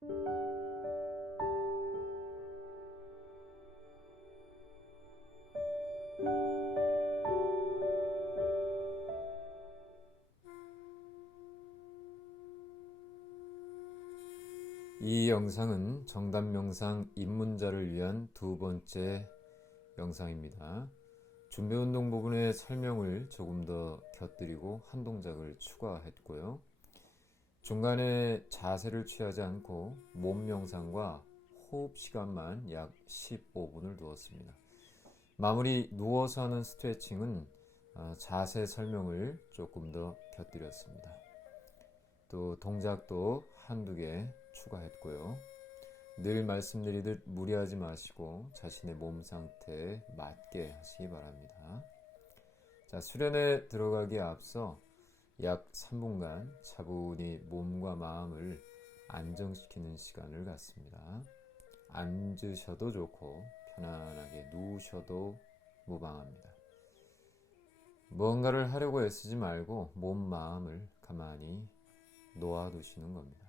이 영상은 정답명상 입문자를 위한 두 번째 영상입니다. 준비운동 부분의 설명을 조금 더 곁들이고 한 동작을 추가했고요. 중간에 자세를 취하지 않고 몸 명상과 호흡 시간만 약 15분을 두었습니다. 마무리 누워서 하는 스트레칭은 자세 설명을 조금 더 곁들였습니다. 또 동작도 한두 개 추가했고요. 늘 말씀드리듯 무리하지 마시고 자신의 몸 상태에 맞게 하시기 바랍니다. 자, 수련에 들어가기에 앞서 약 3분간 차분히 몸과 마음을 안정시키는 시간을 갖습니다. 앉으셔도 좋고 편안하게 누우셔도 무방합니다. 뭔가를 하려고 애쓰지 말고 몸, 마음을 가만히 놓아두시는 겁니다.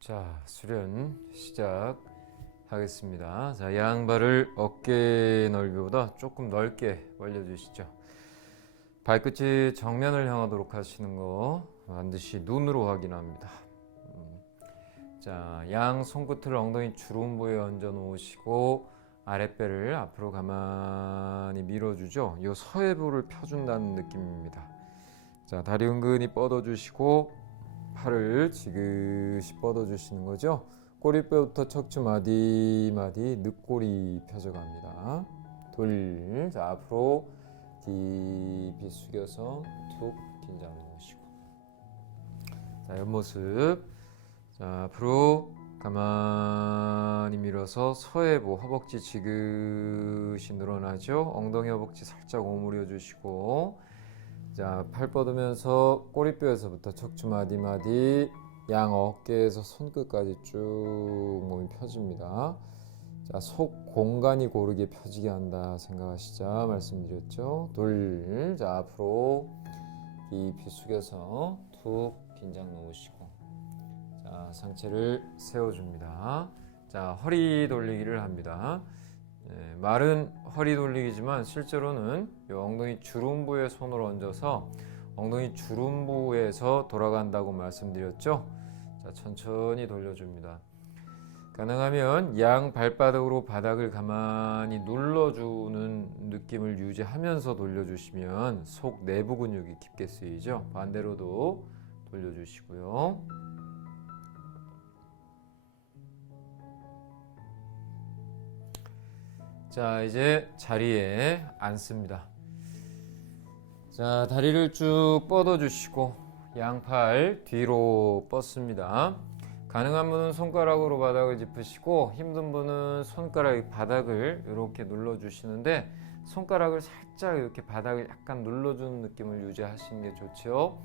자, 수련 시작하겠습니다. 자, 양발을 어깨 넓이보다 조금 넓게 벌려주시죠. 발끝이 정면을 향하도록 하시는 거 반드시 눈으로 확인합니다. 자, 양 손끝을 엉덩이 주름부에 얹어 놓으시고 아랫배를 앞으로 가만히 밀어주죠. 이 서해부를 펴준다는 느낌입니다. 자, 다리 은근히 뻗어주시고 팔을 지그시 뻗어주시는 거죠. 꼬리뼈부터 척추 마디마디 늑골이 펴져갑니다. 둘, 자, 앞으로 깊이 숙여서 툭 긴장 놓으시고, 자, 옆모습. 자, 앞으로 가만히 밀어서 서해부, 허벅지 지그시 늘어나죠. 엉덩이 허벅지 살짝 오므려 주시고, 자, 팔 뻗으면서 꼬리뼈에서부터 척추 마디마디 양 어깨에서 손끝까지 쭉 몸이 펴집니다. 자, 속 공간이 고르게 펴지게 한다 생각하시자 말씀드렸죠. 둘, 자, 앞으로 깊이 숙여서 툭 긴장 놓으시고, 자, 상체를 세워줍니다. 자, 허리 돌리기를 합니다. 말은 허리 돌리기지만 실제로는 이 엉덩이 주름부에 손을 얹어서 엉덩이 주름부에서 돌아간다고 말씀드렸죠. 자, 천천히 돌려줍니다. 가능하면 양 발바닥으로 바닥을 가만히 눌러주는 느낌을 유지하면서 돌려주시면 속 내부 근육이 깊게 쓰이죠. 반대로도 돌려주시고요. 자, 이제 자리에 앉습니다. 자, 다리를 쭉 뻗어주시고 양팔 뒤로 뻗습니다. 가능한 분은 손가락으로 바닥을 짚으시고 힘든 분은 손가락 바닥을 이렇게 눌러주시는데 손가락을 살짝 이렇게 바닥을 약간 눌러주는 느낌을 유지하시는 게 좋죠.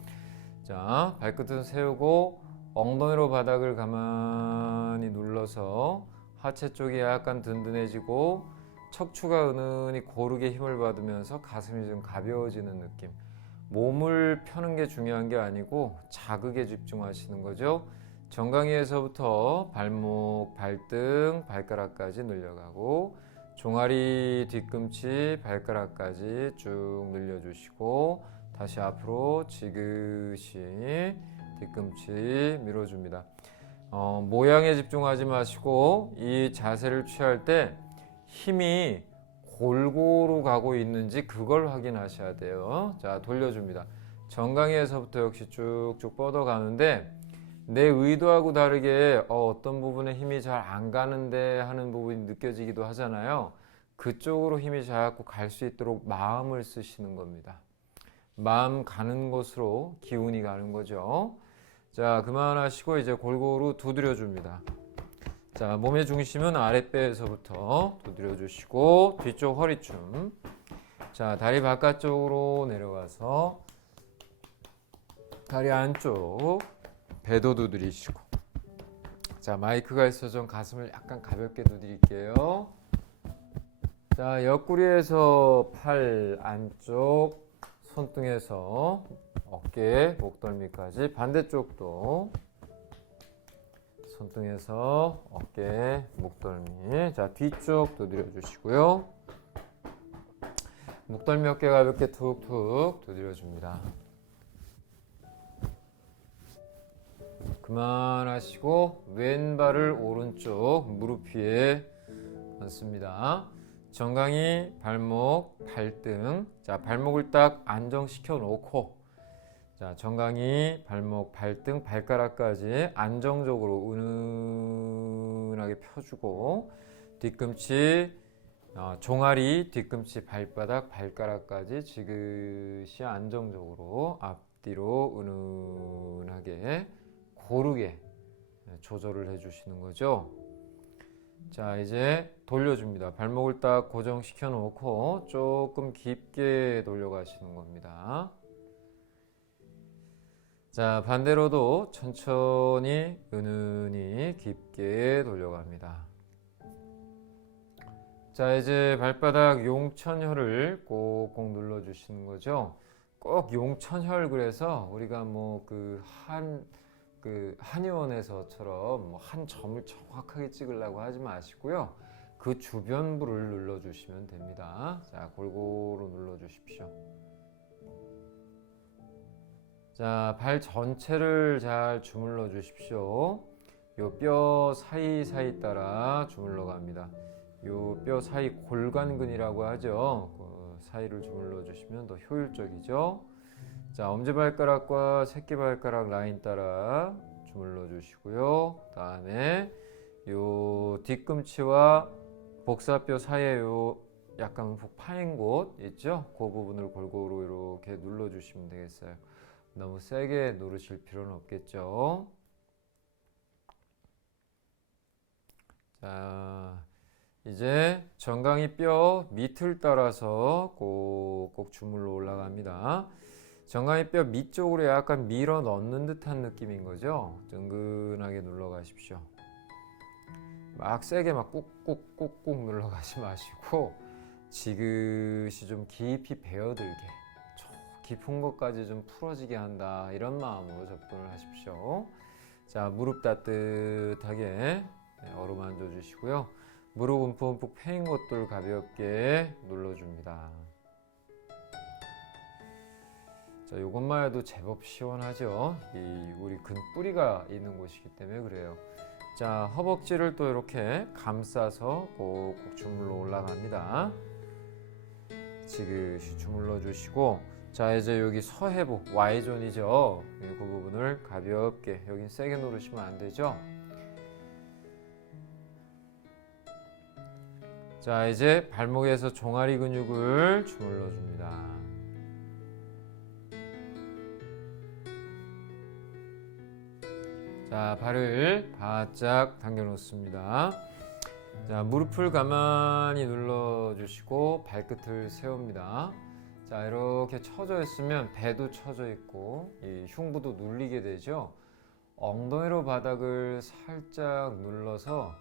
자, 발끝은 세우고 엉덩이로 바닥을 가만히 눌러서 하체 쪽이 약간 든든해지고 척추가 은은히 고르게 힘을 받으면서 가슴이 좀 가벼워지는 느낌. 몸을 펴는 게 중요한 게 아니고 자극에 집중하시는 거죠. 정강이에서부터 발목, 발등, 발가락까지 늘려가고 종아리, 뒤꿈치, 발가락까지 쭉 늘려주시고 다시 앞으로 지그시 뒤꿈치 밀어줍니다. 모양에 집중하지 마시고 이 자세를 취할 때 힘이 골고루 가고 있는지 그걸 확인하셔야 돼요. 자, 돌려줍니다. 정강이에서부터 역시 쭉쭉 뻗어가는데 내 의도하고 다르게 어떤 부분에 힘이 잘 안 가는데 하는 부분이 느껴지기도 하잖아요. 그쪽으로 힘이 자꾸 갈 수 있도록 마음을 쓰시는 겁니다. 마음 가는 곳으로 기운이 가는 거죠. 자, 그만하시고 이제 골고루 두드려 줍니다. 자, 몸의 중심은 아랫배에서부터 두드려 주시고 뒤쪽 허리춤. 자, 다리 바깥쪽으로 내려가서 다리 안쪽 배도 두드리시고. 자, 마이크가 있어서 좀 가슴을 약간 가볍게 두드릴게요. 자, 옆구리에서 팔 안쪽, 손등에서 어깨, 목덜미까지. 반대쪽도 손등에서 어깨, 목덜미. 자, 뒤쪽 두드려 주시고요. 목덜미 어깨 가볍게 툭툭 두드려 줍니다. 그만하시고 왼발을 오른쪽 무릎 위에 얹습니다. 정강이, 발목, 발등. 자, 발목을 딱 안정시켜 놓고 자, 정강이, 발목, 발등, 발가락까지 안정적으로 은은하게 펴주고 뒤꿈치, 종아리, 뒤꿈치, 발바닥, 발가락까지 지그시 안정적으로 앞뒤로 은은하게 고르게 조절을 해주시는 거죠. 자, 이제 돌려줍니다. 발목을 딱 고정시켜 놓고 조금 깊게 돌려가시는 겁니다. 자, 반대로도 천천히 은은히 깊게 돌려갑니다. 자, 이제 발바닥 용천혈을 꼭꼭 눌러주시는 거죠. 꼭 용천혈, 그래서 우리가 뭐 한의원에서처럼 뭐 한 점을 정확하게 찍으려고 하지 마시고요. 그 주변부를 눌러주시면 됩니다. 자, 골고루 눌러주십시오. 자, 발 전체를 잘 주물러 주십시오. 요 뼈 사이사이 따라 주물러 갑니다. 요 뼈 사이 골간근이라고 하죠. 그 사이를 주물러 주시면 더 효율적이죠. 자, 엄지발가락과 새끼발가락 라인 따라 주물러 주시고요. 다음에 요 뒤꿈치와 복사뼈 사이에 요 약간 파인 곳 있죠? 그 부분을 골고루 이렇게 눌러 주시면 되겠어요. 너무 세게 누르실 필요는 없겠죠. 자, 이제 정강이 뼈 밑을 따라서 꼭꼭 주물러 올라갑니다. 정강이 뼈 밑쪽으로 약간 밀어 넣는 듯한 느낌인 거죠. 든근하게 눌러 가십시오. 막 세게 막 꾹꾹꾹꾹 눌러 가지 마시고 지그시 좀 깊이 베어들게, 깊은 것까지 좀 풀어지게 한다, 이런 마음으로 접근을 하십시오. 자, 무릎 따뜻하게 어루만져 주시고요. 무릎 움푹움푹 패인 곳들 가볍게 눌러줍니다. 자, 이것만 해도 제법 시원하죠. 우리 근 뿌리가 있는 곳이기 때문에 그래요. 자, 허벅지를 또 이렇게 감싸서 꼭꼭 주물러 올라갑니다. 지그시 주물러 주시고, 자, 이제 여기 서해부 Y존이죠. 그 부분을 가볍게, 여긴 세게 누르시면 안 되죠. 자, 이제 발목에서 종아리 근육을 주물러 줍니다. 자, 발을 바짝 당겨 놓습니다. 자, 무릎을 가만히 눌러 주시고 발끝을 세웁니다. 자, 이렇게 처져 있으면 배도 처져 있고 이 흉부도 눌리게 되죠. 엉덩이로 바닥을 살짝 눌러서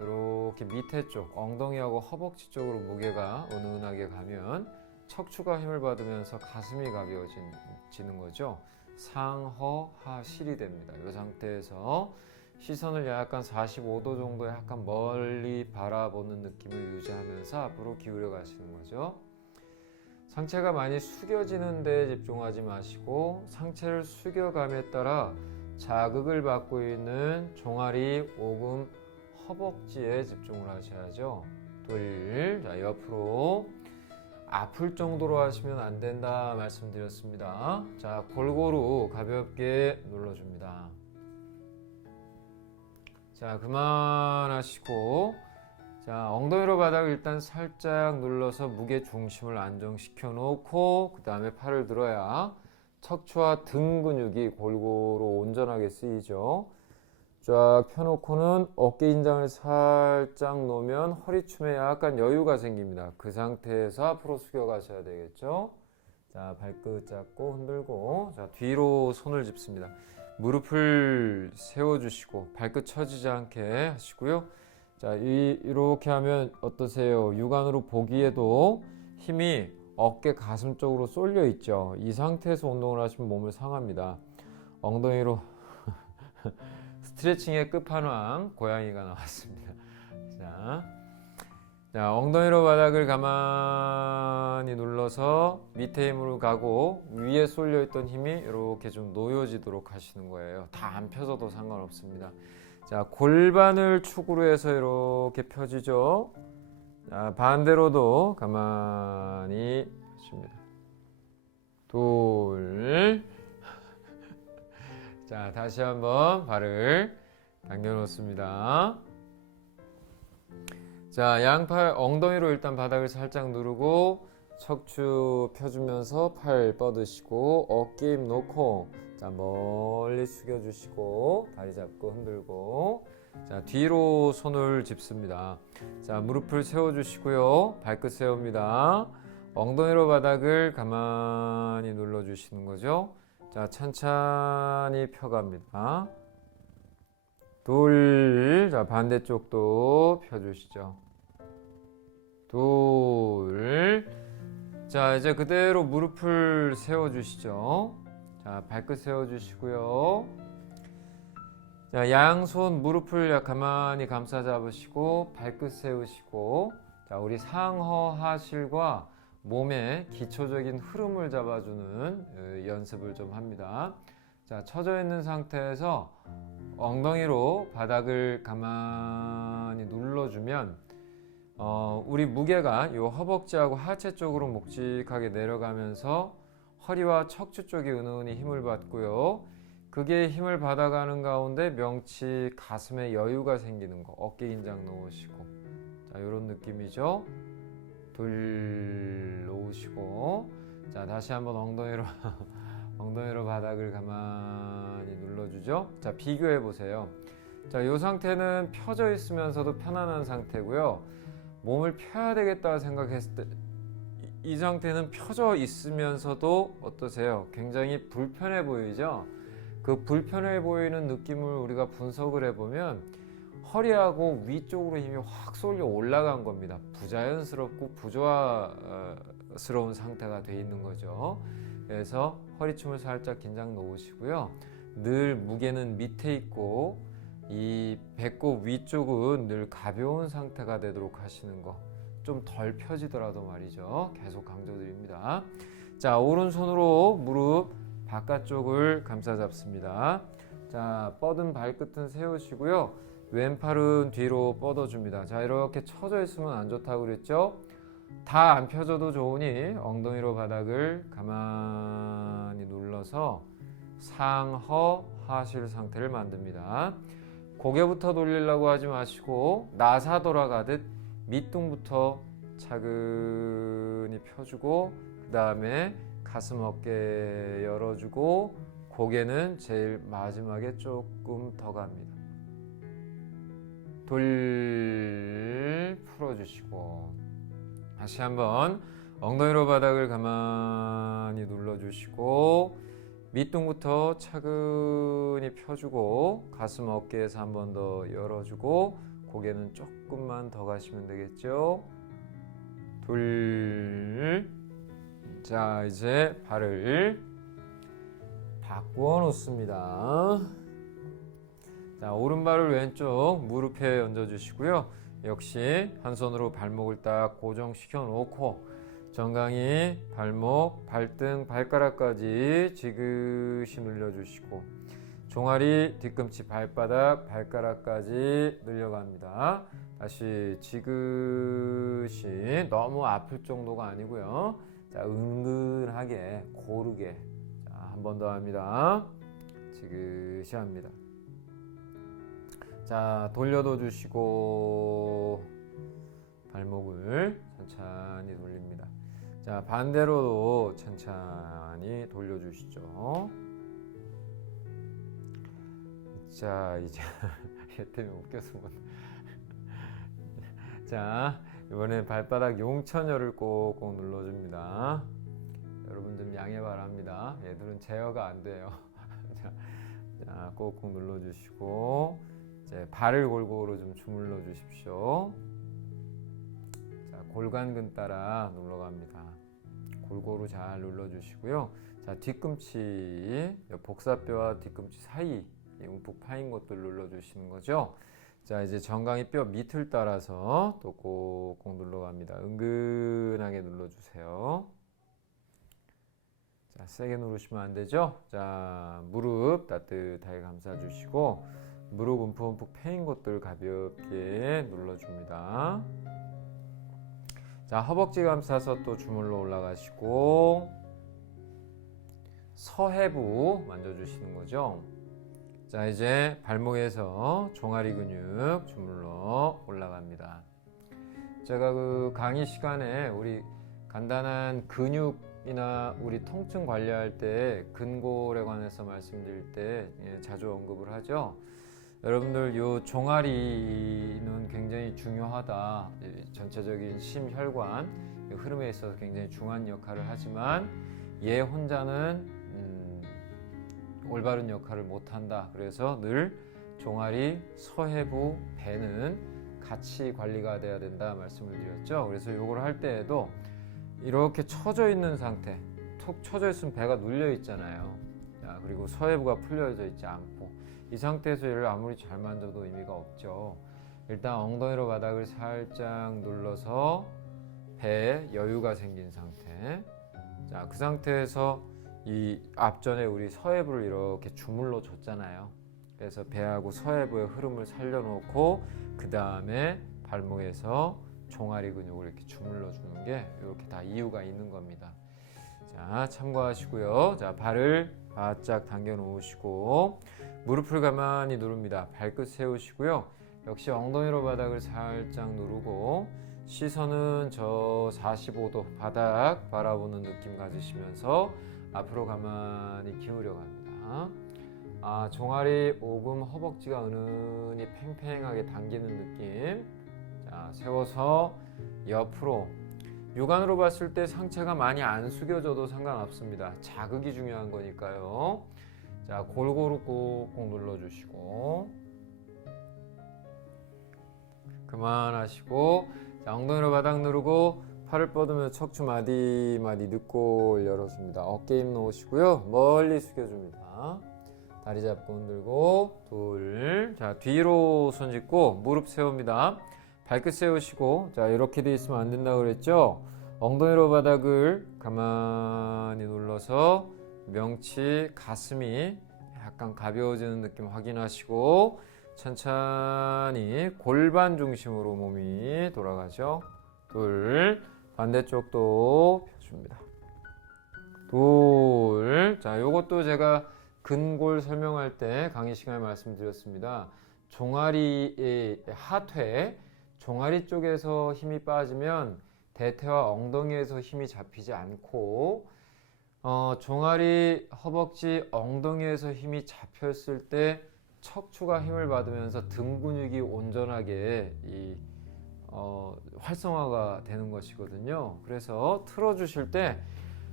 이렇게 밑에 쪽 엉덩이하고 허벅지 쪽으로 무게가 은은하게 가면 척추가 힘을 받으면서 가슴이 가벼워지는 거죠. 상허하실이 됩니다. 이 상태에서 시선을 약간 45도 정도 약간 멀리 바라보는 느낌을 유지하면서 앞으로 기울여 가시는 거죠. 상체가 많이 숙여지는 데 집중하지 마시고 상체를 숙여감에 따라 자극을 받고 있는 종아리, 오금, 허벅지에 집중을 하셔야죠. 둘, 자, 옆으로 아플 정도로 하시면 안 된다 말씀드렸습니다. 자, 골고루 가볍게 눌러줍니다. 자, 그만하시고, 자, 엉덩이로 바닥을 일단 살짝 눌러서 무게 중심을 안정시켜 놓고 그 다음에 팔을 들어야 척추와 등 근육이 골고루 온전하게 쓰이죠. 쫙 펴놓고는 어깨 인장을 살짝 놓으면 허리춤에 약간 여유가 생깁니다. 그 상태에서 앞으로 숙여 가셔야 되겠죠. 자, 발끝 잡고 흔들고, 자, 뒤로 손을 짚습니다. 무릎을 세워주시고 발끝 처지지 않게 하시고요. 자, 이렇게 하면 어떠세요? 육안으로 보기에도 힘이 어깨 가슴 쪽으로 쏠려 있죠. 이 상태에서 운동을 하시면 몸을 상합니다. 엉덩이로 스트레칭의 끝판왕 고양이가 나왔습니다. 자, 엉덩이로 바닥을 가만히 눌러서 밑에 힘으로 가고 위에 쏠려 있던 힘이 이렇게 좀 놓여지도록 하시는 거예요. 다 안 펴져도 상관없습니다. 자, 골반을 축으로 해서 이렇게 펴지죠. 자, 반대로도 가만히 펴줍니다. 둘. 자, 다시 한번 발을 당겨 놓습니다. 자, 양팔 엉덩이로 일단 바닥을 살짝 누르고 척추 펴주면서 팔 뻗으시고 어깨 힘 놓고, 자, 멀리 숙여주시고 다리 잡고 흔들고, 자, 뒤로 손을 짚습니다. 자, 무릎을 세워주시고요. 발끝 세웁니다. 엉덩이로 바닥을 가만히 눌러주시는 거죠. 자, 천천히 펴갑니다. 둘, 자, 반대쪽도 펴주시죠. 둘, 자, 이제 그대로 무릎을 세워주시죠. 자, 발끝 세워주시고요. 자, 양손 무릎을 가만히 감싸 잡으시고 발끝 세우시고, 자, 우리 상허하실과 몸의 기초적인 흐름을 잡아주는 연습을 좀 합니다. 자, 처져 있는 상태에서 엉덩이로 바닥을 가만히 눌러주면 우리 무게가 이 허벅지하고 하체 쪽으로 묵직하게 내려가면서 허리와 척추 쪽에 은은히 힘을 받고요. 그게 힘을 받아가는 가운데 명치 가슴에 여유가 생기는 거, 어깨 긴장 놓으시고, 자, 이런 느낌이죠. 둘, 놓으시고, 자, 다시 한번 엉덩이로 엉덩이로 바닥을 가만히 눌러주죠. 자, 비교해 보세요. 자, 이 상태는 펴져 있으면서도 편안한 상태고요. 몸을 펴야 되겠다 생각했을 때 이 상태는 펴져 있으면서도 어떠세요? 굉장히 불편해 보이죠? 그 불편해 보이는 느낌을 우리가 분석을 해보면 허리하고 위쪽으로 힘이 확 쏠려 올라간 겁니다. 부자연스럽고 부조화스러운 상태가 돼 있는 거죠. 그래서 허리춤을 살짝 긴장 놓으시고요. 늘 무게는 밑에 있고 이 배꼽 위쪽은 늘 가벼운 상태가 되도록 하시는 거. 좀 덜 펴지더라도 말이죠. 계속 강조드립니다. 자, 오른손으로 무릎 바깥쪽을 감싸 잡습니다. 자, 뻗은 발끝은 세우시고요. 왼팔은 뒤로 뻗어줍니다. 자, 이렇게 처져 있으면 안 좋다고 그랬죠? 다 안 펴져도 좋으니 엉덩이로 바닥을 가만히 눌러서 상허 하실 상태를 만듭니다. 고개부터 돌리려고 하지 마시고 나사 돌아가듯 밑둥부터 차근히 펴주고 그 다음에 가슴 어깨 열어주고 고개는 제일 마지막에 조금 더 갑니다. 돌 풀어주시고 다시 한번 엉덩이로 바닥을 가만히 눌러주시고 밑둥부터 차근히 펴주고 가슴 어깨에서 한 번 더 열어주고 고개는 조금만 더 가시면 되겠죠. 둘. 자, 이제 발을 바꾸어 놓습니다. 자, 오른발을 왼쪽 무릎에 얹어 주시고요. 역시 한 손으로 발목을 딱 고정시켜 놓고 정강이 발목, 발등, 발가락까지 지그시 늘려주시고 종아리, 뒤꿈치, 발바닥, 발가락까지 늘려갑니다. 다시 지그시 너무 아플 정도가 아니고요. 자, 은근하게 고르게 한 번 더 합니다. 지그시 합니다. 자, 돌려도 주시고 발목을 천천히 돌립니다. 자, 반대로도 천천히 돌려주시죠. 자, 이제 얘 때문에 웃겨서 못. 자, 이번엔 발바닥 용천혈을 꼭꼭 눌러줍니다. 여러분 좀 양해 바랍니다. 얘들은 제어가 안 돼요. 자, 꼭꼭 눌러주시고 이제 발을 골고루 좀 주물러 주십시오. 자, 골간근 따라 눌러갑니다. 골고루 잘 눌러주시고요. 자, 뒤꿈치, 복사뼈와 뒤꿈치 사이 움푹 파인 것들 눌러주시는 거죠. 자, 이제 정강이 뼈 밑을 따라서 또 꼭꼭 눌러갑니다. 은근하게 눌러주세요. 자, 세게 누르시면 안 되죠. 자, 무릎 따뜻하게 감싸주시고 무릎 움푹움푹 패인 것들 가볍게 눌러줍니다. 자, 허벅지 감싸서 또 주물러 올라가시고 서해부 만져주시는 거죠. 자, 이제 발목에서 종아리 근육 주물러 올라갑니다. 제가 그 강의 시간에 우리 간단한 근육이나 우리 통증 관리할 때 근골에 관해서 말씀드릴 때 자주 언급을 하죠. 여러분들 요 종아리는 굉장히 중요하다. 전체적인 심혈관 흐름에 있어서 굉장히 중요한 역할을 하지만 얘 혼자는 올바른 역할을 못한다. 그래서 늘 종아리, 서해부, 배는 같이 관리가 돼야 된다 말씀을 드렸죠. 그래서 요걸 할 때에도 이렇게 처져 있는 상태, 툭 처져 있으면 배가 눌려 있잖아요. 자, 그리고 서해부가 풀려져 있지 않고 이 상태에서 얘를 아무리 잘 만져도 의미가 없죠. 일단 엉덩이로 바닥을 살짝 눌러서 배에 여유가 생긴 상태. 자, 그 상태에서 이 앞전에 우리 서해부를 이렇게 주물러 줬잖아요. 그래서 배하고 서해부의 흐름을 살려놓고 그 다음에 발목에서 종아리 근육을 이렇게 주물러 주는 게 이렇게 다 이유가 있는 겁니다. 자, 참고하시고요. 자, 발을 바짝 당겨 놓으시고 무릎을 가만히 누릅니다. 발끝 세우시고요. 역시 엉덩이로 바닥을 살짝 누르고 시선은 저 45도 바닥 바라보는 느낌 가지시면서 앞으로 가만히 기울여 갑니다. 아, 종아리, 오금, 허벅지가 은은히 팽팽하게 당기는 느낌. 자, 세워서 옆으로. 육안으로 봤을 때 상체가 많이 안 숙여져도 상관없습니다. 자극이 중요한 거니까요. 자, 골고루 꾹꾹 눌러주시고 그만하시고 자, 엉덩이로 바닥 누르고 팔을 뻗으면 척추 마디마디 늑골 열어줍니다. 어깨 힘 놓으시고요. 멀리 숙여줍니다. 다리 잡고 흔들고 둘. 자, 뒤로 손 짚고 무릎 세웁니다. 발끝 세우시고, 자, 이렇게 돼 있으면 안 된다고 그랬죠? 엉덩이로 바닥을 가만히 눌러서 명치 가슴이 약간 가벼워지는 느낌 확인하시고 천천히 골반 중심으로 몸이 돌아가죠. 둘. 반대쪽도 펴줍니다. 둘. 자, 요것도 제가 근골 설명할 때 강의 시간에 말씀드렸습니다. 종아리의 하퇴, 종아리 쪽에서 힘이 빠지면 대퇴와 엉덩이에서 힘이 잡히지 않고 종아리, 허벅지, 엉덩이에서 힘이 잡혔을 때 척추가 힘을 받으면서 등 근육이 온전하게 활성화가 되는 것이거든요. 그래서 틀어주실 때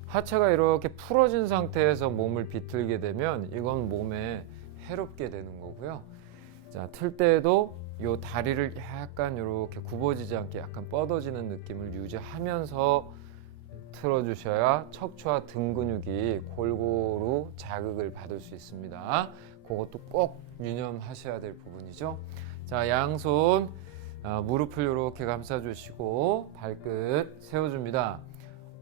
하체가 이렇게 풀어진 상태에서 몸을 비틀게 되면 이건 몸에 해롭게 되는 거고요. 자, 틀 때에도 요 다리를 약간 이렇게 굽어지지 않게 약간 뻗어지는 느낌을 유지하면서 틀어주셔야 척추와 등 근육이 골고루 자극을 받을 수 있습니다. 그것도 꼭 유념하셔야 될 부분이죠. 자, 양손 무릎을 이렇게 감싸주시고 발끝 세워줍니다.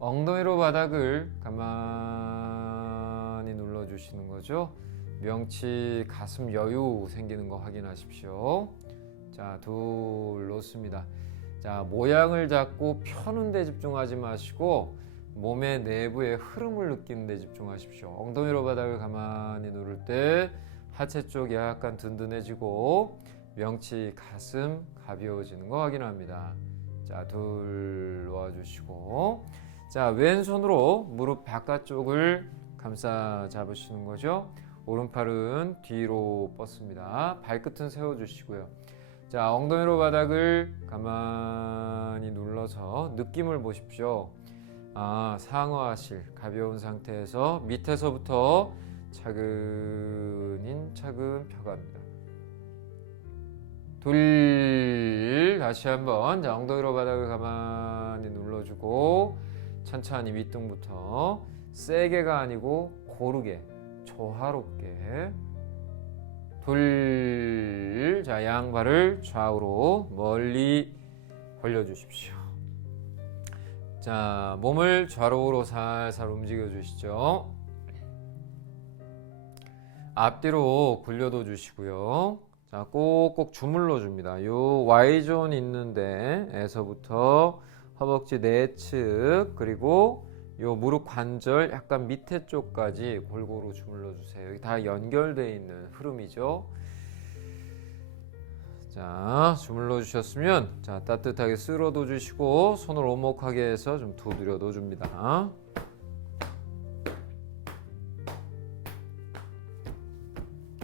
엉덩이로 바닥을 가만히 눌러주시는 거죠. 명치 가슴 여유 생기는 거 확인하십시오. 자, 둘 놓습니다. 자, 모양을 잡고 펴는 데 집중하지 마시고 몸의 내부의 흐름을 느끼는 데 집중하십시오. 엉덩이로 바닥을 가만히 누를 때 하체 쪽 약간 든든해지고 명치 가슴 가벼워지는 거 확인합니다. 자, 둘 놓아주시고, 자, 왼손으로 무릎 바깥쪽을 감싸 잡으시는 거죠. 오른팔은 뒤로 뻗습니다. 발끝은 세워주시고요. 자, 엉덩이로 바닥을 가만히 눌러서 느낌을 보십시오. 상하실 가벼운 상태에서 밑에서부터 차근차근 펴갑니다. 둘. 다시 한번. 자, 엉덩이로 바닥을 가만히 눌러주고 천천히 밑둥부터 세게가 아니고 고르게 조화롭게 둘. 자, 양발을 좌우로 멀리 벌려주십시오. 자, 몸을 좌우로 살살 움직여 주시죠. 앞뒤로 굴려도 주시고요. 자, 꼭꼭 주물러 줍니다. 요 Y존 있는 데에서부터 허벅지 내측 그리고 요 무릎 관절 약간 밑에 쪽까지 골고루 주물러 주세요. 여기 다 연결되어 있는 흐름이죠. 자, 주물러 주셨으면 자, 따뜻하게 쓸어도 주시고 손을 오목하게 해서 좀 두드려도 줍니다.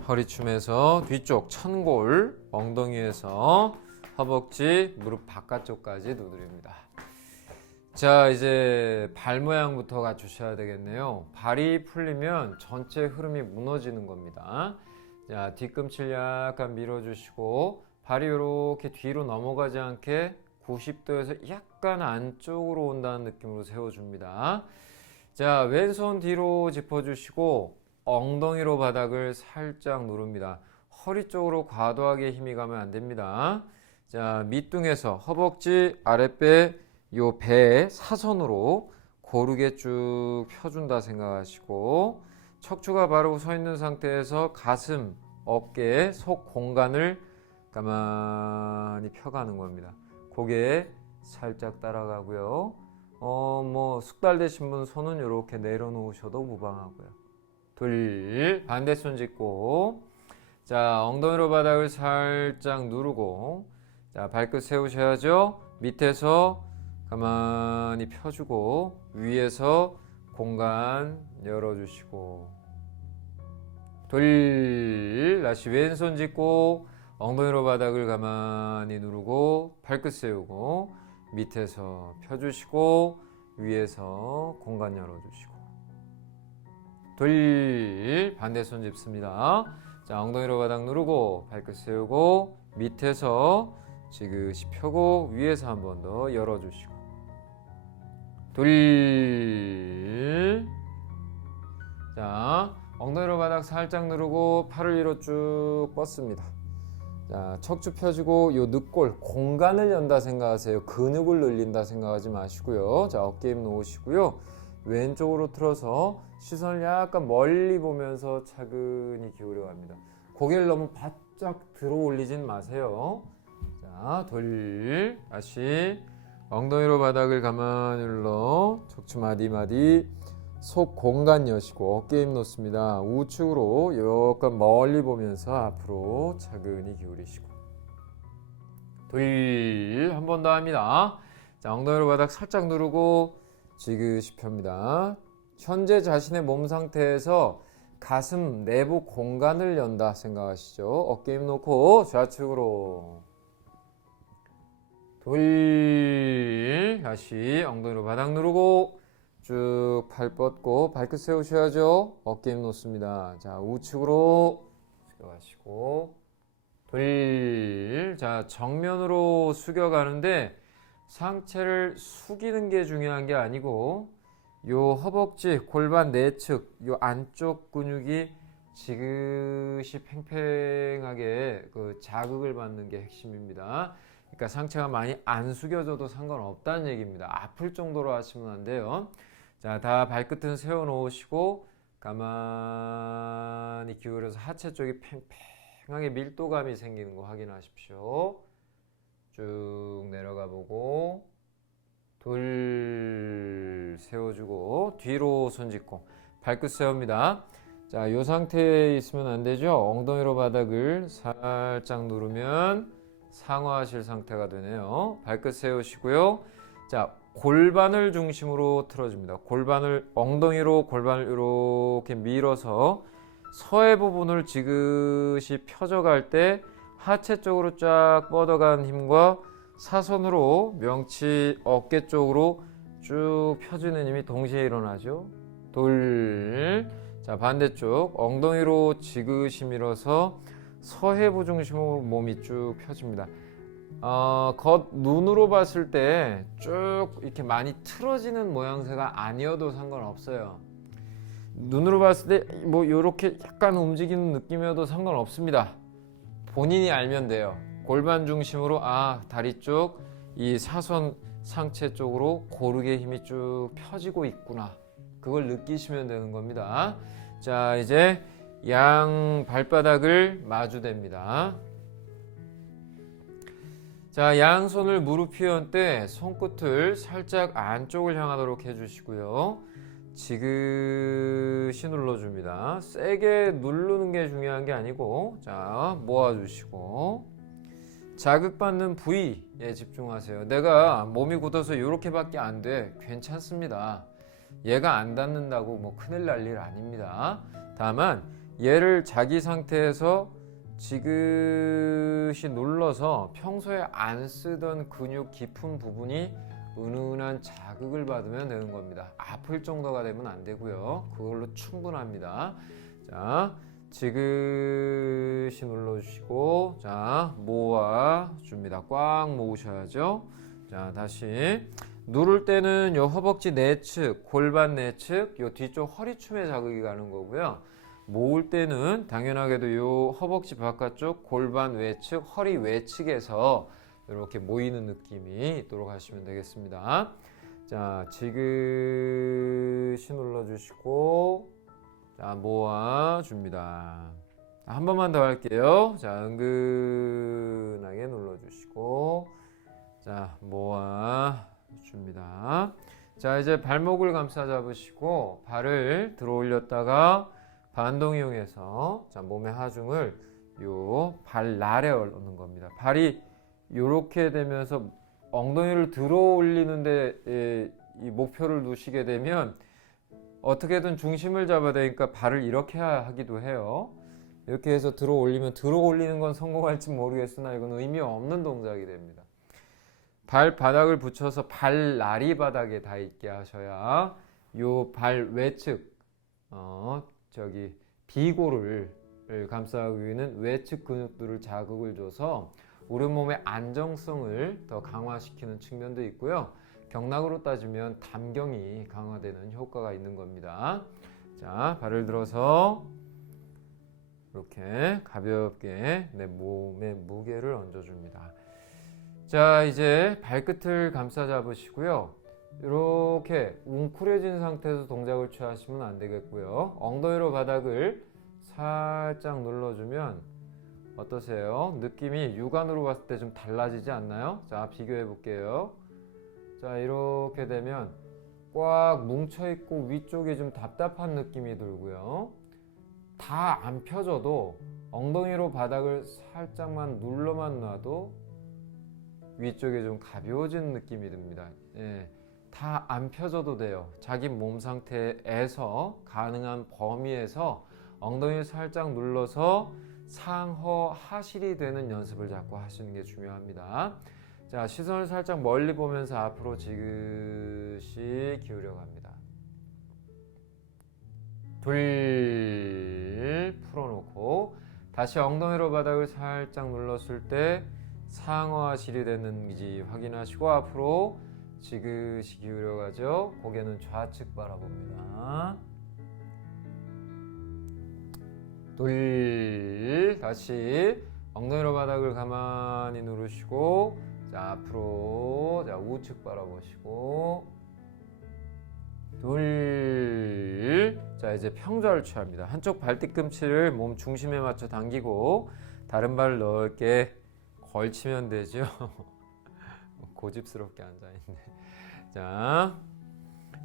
허리춤에서 뒤쪽 천골, 엉덩이에서 허벅지, 무릎 바깥쪽까지 두드립니다. 자, 이제 발 모양부터 갖추셔야 되겠네요. 발이 풀리면 전체 흐름이 무너지는 겁니다. 자, 뒤꿈치를 약간 밀어주시고 발이 이렇게 뒤로 넘어가지 않게 90도에서 약간 안쪽으로 온다는 느낌으로 세워줍니다. 자, 왼손 뒤로 짚어주시고 엉덩이로 바닥을 살짝 누릅니다. 허리 쪽으로 과도하게 힘이 가면 안 됩니다. 자, 밑둥에서 허벅지, 아랫배, 요 배 사선으로 고르게 쭉 펴준다 생각하시고 척추가 바로 서 있는 상태에서 가슴, 어깨, 속 공간을 가만히 펴가는 겁니다. 고개 살짝 따라가고요. 숙달되신 분 손은 이렇게 내려놓으셔도 무방하고요. 둘, 반대손 짚고 자, 엉덩이로 바닥을 살짝 누르고 자, 발끝 세우셔야죠. 밑에서 가만히 펴주고 위에서 공간 열어주시고 둘. 다시 왼손 짚고 엉덩이로 바닥을 가만히 누르고 발끝 세우고 밑에서 펴주시고 위에서 공간 열어주시고 둘. 반대손 짚습니다. 자, 엉덩이로 바닥 누르고 발끝 세우고 밑에서 지그시 펴고 위에서 한 번 더 열어주시고 둘. 자, 엉덩이로 바닥 살짝 누르고 팔을 위로 쭉 뻗습니다. 자, 척추 펴주고 요 늑골 공간을 연다 생각하세요. 근육을 늘린다 생각하지 마시고요. 자, 어깨 힘 놓으시고요. 왼쪽으로 틀어서 시선을 약간 멀리 보면서 차근히 기울여 갑니다. 고개를 너무 바짝 들어 올리진 마세요. 자, 다시 엉덩이로 바닥을 가만히 눌러 척추 마디마디 속 공간 여시고 어깨 힘 놓습니다. 우측으로 약간 멀리 보면서 앞으로 차근히 기울이시고 한 번 더 합니다. 자, 엉덩이로 바닥 살짝 누르고 지그시 펴니다. 현재 자신의 몸 상태에서 가슴 내부 공간을 연다 생각하시죠. 어깨 힘 놓고 좌측으로 다시 엉덩이로 바닥 누르고 쭉 팔 뻗고 발끝 세우셔야죠. 어깨 힘 놓습니다. 자, 우측으로 숙여가시고 자, 정면으로 숙여가는데 상체를 숙이는 게 중요한 게 아니고 요 허벅지, 골반 내측, 요 안쪽 근육이 지그시 팽팽하게 그 자극을 받는 게 핵심입니다. 그러니까 상체가 많이 안 숙여져도 상관없다는 얘기입니다. 아플 정도로 하시면 안 돼요. 자, 다 발끝은 세워 놓으시고 가만히 기울여서 하체 쪽이 팽팽하게 밀도감이 생기는 거 확인하십시오. 쭉 내려가 보고 세워주고 뒤로 손 짚고 발끝 세웁니다. 자, 이 상태에 있으면 안 되죠. 엉덩이로 바닥을 살짝 누르면 상하실 상태가 되네요. 발끝 세우시고요. 자, 골반을 중심으로 틀어줍니다. 엉덩이로 골반을 이렇게 밀어서 서해 부분을 지그시 펴져갈 때 하체 쪽으로 쫙 뻗어간 힘과 사선으로 명치 어깨 쪽으로 쭉 펴주는 힘이 동시에 일어나죠. 자, 반대쪽 엉덩이로 지그시 밀어서 서해부 중심으로 몸이 쭉 펴집니다. 겉 눈으로 봤을 때 쭉 이렇게 많이 틀어지는 모양새가 아니어도 상관없어요. 눈으로 봤을 때 뭐 이렇게 약간 움직이는 느낌이어도 상관없습니다. 본인이 알면 돼요. 골반 중심으로 다리 쪽 이 사선 상체 쪽으로 고르게 힘이 쭉 펴지고 있구나. 그걸 느끼시면 되는 겁니다. 자, 이제 양 발바닥을 마주댑니다. 자, 양손을 무릎 위에 얹을 때 손끝을 살짝 안쪽을 향하도록 해주시고요. 지그시 눌러줍니다. 세게 누르는 게 중요한 게 아니고, 자, 모아주시고 자극받는 부위에 집중하세요. 내가 몸이 굳어서 이렇게밖에 안 돼. 괜찮습니다. 얘가 안 닿는다고 뭐 큰일 날 일 아닙니다. 다만 얘를 자기 상태에서 지그시 눌러서 평소에 안 쓰던 근육 깊은 부분이 은은한 자극을 받으면 되는 겁니다. 아플 정도가 되면 안 되고요. 그걸로 충분합니다. 자, 지그시 눌러주시고, 자, 모아줍니다. 꽉 모으셔야죠. 자, 다시 누를 때는 요 허벅지 내측, 골반 내측, 요 뒤쪽 허리춤에 자극이 가는 거고요. 모을 때는 당연하게도 요 허벅지 바깥쪽, 골반 외측, 허리 외측에서 이렇게 모이는 느낌이 있도록 하시면 되겠습니다. 자, 지그시 눌러주시고, 자, 모아줍니다. 한 번만 더 할게요. 자, 은근하게 눌러주시고, 자, 모아줍니다. 자, 이제 발목을 감싸 잡으시고 발을 들어 올렸다가 반동 이용해서 자, 몸의 하중을 요 발날에 얻는 겁니다. 발이 요렇게 되면서 엉덩이를 들어 올리는데 이 목표를 두시게 되면 어떻게든 중심을 잡아야 되니까 발을 이렇게 하기도 해요. 이렇게 해서 들어 올리면 들어 올리는 건 성공할지 모르겠으나 이건 의미 없는 동작이 됩니다. 발바닥을 붙여서 발날이 바닥에 닿아 있게 하셔야 요 발 외측 비고를 감싸기 위해는 외측 근육들을 자극을 줘서 우리 몸의 안정성을 더 강화시키는 측면도 있고요. 경락으로 따지면 담경이 강화되는 효과가 있는 겁니다. 자, 발을 들어서 이렇게 가볍게 내 몸에 무게를 얹어줍니다. 자, 이제 발끝을 감싸 잡으시고요. 이렇게 웅크려진 상태에서 동작을 취하시면 안 되겠고요. 엉덩이로 바닥을 살짝 눌러주면 어떠세요? 느낌이 육안으로 봤을 때 좀 달라지지 않나요? 자, 비교해 볼게요. 자, 이렇게 되면 꽉 뭉쳐있고 위쪽이 좀 답답한 느낌이 들고요. 다 안 펴져도 엉덩이로 바닥을 살짝만 눌러만 놔도 위쪽이 좀 가벼워진 느낌이 듭니다. 예, 다 안 펴져도 돼요. 자기 몸 상태에서 가능한 범위에서 엉덩이를 살짝 눌러서 상허 하실이 되는 연습을 자꾸 하시는 게 중요합니다. 자, 시선을 살짝 멀리 보면서 앞으로 지그시 기울여 갑니다. 둘, 풀어놓고 다시 엉덩이로 바닥을 살짝 눌렀을 때 상어 하실이 됐는지 확인하시고 앞으로 지그시 기울여 가죠. 고개는 좌측 바라봅니다. 둘, 다시 엉덩이로 바닥을 가만히 누르시고 자, 앞으로 자, 우측 바라보시고 둘, 자, 이제 평좌를 취합니다. 한쪽 발뒤꿈치를 몸 중심에 맞춰 당기고 다른 발을 넓게 걸치면 되죠. 고집스럽게 앉아있네. 자,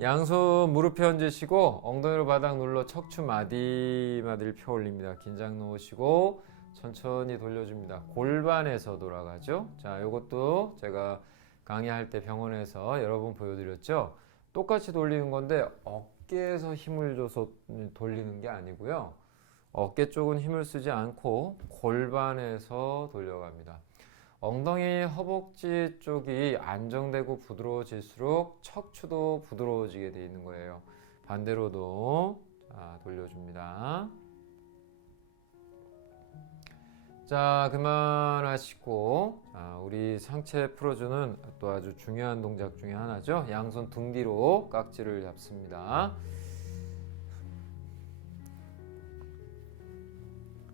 양손 무릎에 얹으시고 엉덩이로 바닥 눌러 척추 마디마디를 펴 올립니다. 긴장 놓으시고 천천히 돌려줍니다. 골반에서 돌아가죠. 자, 이것도 제가 강의할 때 병원에서 여러 번 보여드렸죠. 똑같이 돌리는 건데 어깨에서 힘을 줘서 돌리는 게 아니고요. 어깨 쪽은 힘을 쓰지 않고 골반에서 돌려갑니다. 엉덩이 허벅지 쪽이 안정되고 부드러워질수록 척추도 부드러워지게 되어 있는 거예요. 반대로도 자, 돌려줍니다. 자, 그만하시고 자, 우리 상체 풀어주는 또 아주 중요한 동작 중에 하나죠. 양손 등 뒤로 깍지를 잡습니다.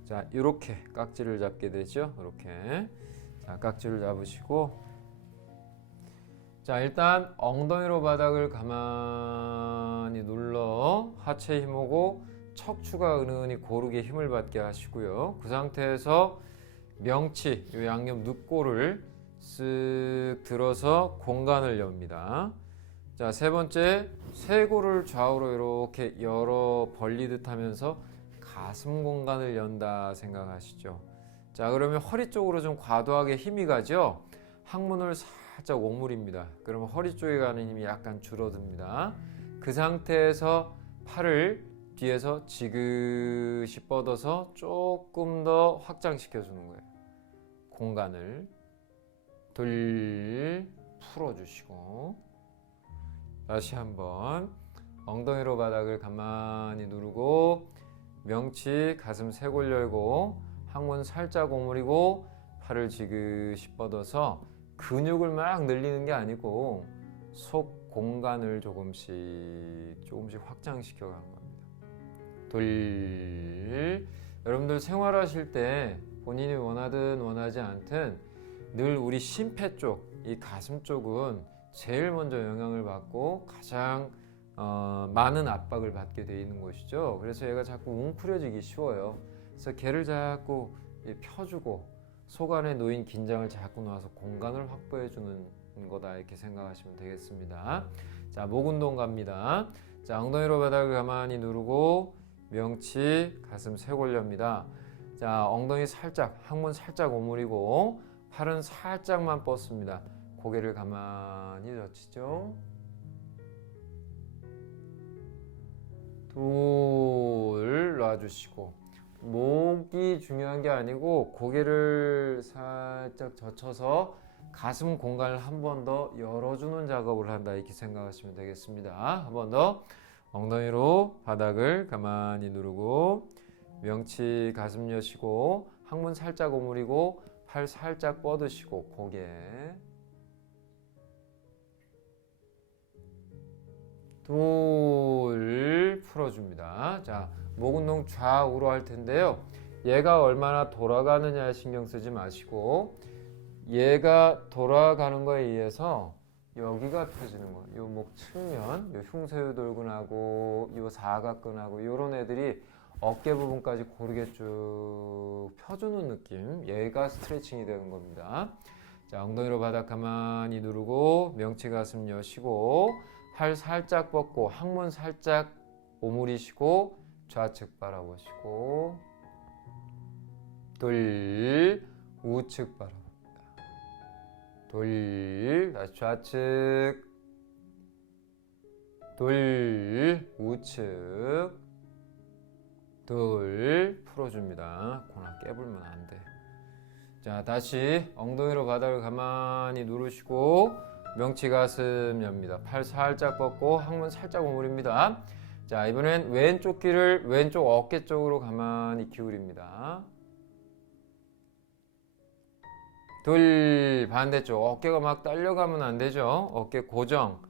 자, 이렇게 깍지를 잡게 되죠. 이렇게 자, 깍지를 잡으시고 자, 일단 엉덩이로 바닥을 가만히 눌러 하체 힘 오고 척추가 은은히 고르게 힘을 받게 하시고요. 그 상태에서 명치, 이 양옆 늑골을 쓱 들어서 공간을 엽니다. 자, 세 번째, 쇄골을 좌우로 이렇게 열어 벌리듯 하면서 가슴 공간을 연다 생각하시죠. 자, 그러면 허리 쪽으로 좀 과도하게 힘이 가죠. 항문을 살짝 오므립니다. 그러면 허리 쪽에 가는 힘이 약간 줄어듭니다. 그 상태에서 팔을 뒤에서 지그시 뻗어서 조금 더 확장시켜 주는 거예요. 공간을 둘 풀어주시고 다시 한번 엉덩이로 바닥을 가만히 누르고 명치 가슴 쇄골 열고 항문 살짝 오므리고 팔을 지그시 뻗어서 근육을 막 늘리는 게 아니고 속 공간을 조금씩 확장시켜 가는 겁니다. 둘, 여러분들 생활하실 때 본인이 원하든 원하지 않든 늘 우리 심폐 쪽, 이 가슴 쪽은 제일 먼저 영향을 받고 가장 많은 압박을 받게 되어 있는 곳이죠. 그래서 얘가 자꾸 웅크려지기 쉬워요. 그래서 걔를 자꾸 펴주고 속 안에 놓인 긴장을 자꾸 놔서 공간을 확보해 주는 거다 이렇게 생각하시면 되겠습니다. 자, 목 운동 갑니다. 자, 엉덩이로 바닥을 가만히 누르고 명치 가슴 쇄골 엽니다. 자, 엉덩이 살짝 항문 살짝 오므리고 팔은 살짝만 뻗습니다. 고개를 가만히 젖히죠. 둘 놔주시고 목이 중요한 게 아니고 고개를 살짝 젖혀서 가슴 공간을 한 번 더 열어주는 작업을 한다 이렇게 생각하시면 되겠습니다. 한 번 더 엉덩이로 바닥을 가만히 누르고 명치 가슴 여시고 항문 살짝 오므리고 팔 살짝 뻗으시고 고개 돌 풀어줍니다. 자, 목 운동 좌우로 할 텐데요. 얘가 얼마나 돌아가느냐에 신경 쓰지 마시고 얘가 돌아가는 거에 의해서 여기가 펴지는 거예요. 요 목 측면, 요 흉쇄유돌근하고 요 사각근하고 이런 애들이 어깨 부분까지 고르게 쭉 펴주는 느낌. 얘가 스트레칭이 되는 겁니다. 자, 엉덩이로 바닥 가만히 누르고 명치 가슴 여시고 팔 살짝 뻗고 항문 살짝 오므리시고 좌측 바라보시고 돌 우측 바라봅니다. 돌 다시 좌측 돌 우측 돌 풀어줍니다. 코나 깨불면 안 돼. 자, 다시 엉덩이로 바닥을 가만히 누르시고 명치 가슴 엽니다. 팔 살짝 뻗고 항문 살짝 오므립니다. 자, 이번엔 왼쪽 귀를 왼쪽 어깨 쪽으로 가만히 기울입니다. 돌 반대쪽 어깨가 막 딸려가면 안 되죠. 어깨 고정.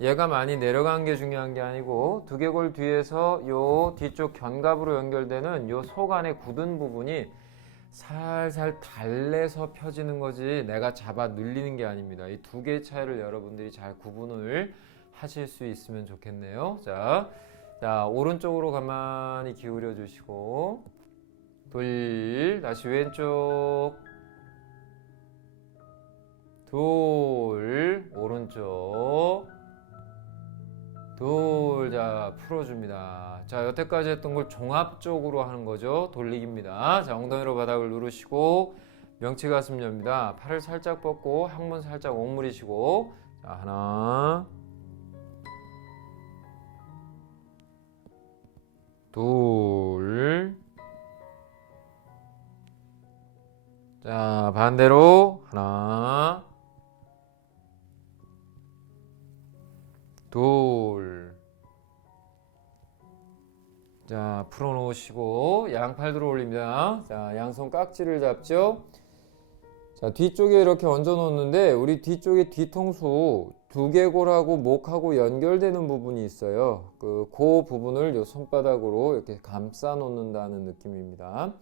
얘가 많이 내려가는 게 중요한 게 아니고 두개골 뒤에서 요 뒤쪽 견갑으로 연결되는 요 속 안에 굳은 부분이 살살 달래서 펴지는 거지 내가 잡아 늘리는 게 아닙니다. 이 두 개의 차이를 여러분들이 잘 구분을 하실 수 있으면 좋겠네요. 자, 오른쪽으로 가만히 기울여 주시고 돌 다시 왼쪽 돌 오른쪽 돌. 자, 풀어줍니다. 자, 여태까지 했던 걸 종합적으로 하는 거죠. 돌리기입니다. 자, 엉덩이로 바닥을 누르시고 명치 가슴 엽니다. 팔을 살짝 뻗고 항문 살짝 오므리시고 자, 하나 둘. 자, 반대로 하나 둘. 자, 풀어놓으시고 양팔 들어 올립니다. 자, 양손 깍지를 잡죠. 자, 뒤쪽에 이렇게 얹어 놓는데 우리 뒤쪽에 뒤통수 두개골하고 목하고 연결되는 부분이 있어요. 그 부분을 요 손바닥으로 이렇게 감싸 놓는다는 느낌입니다.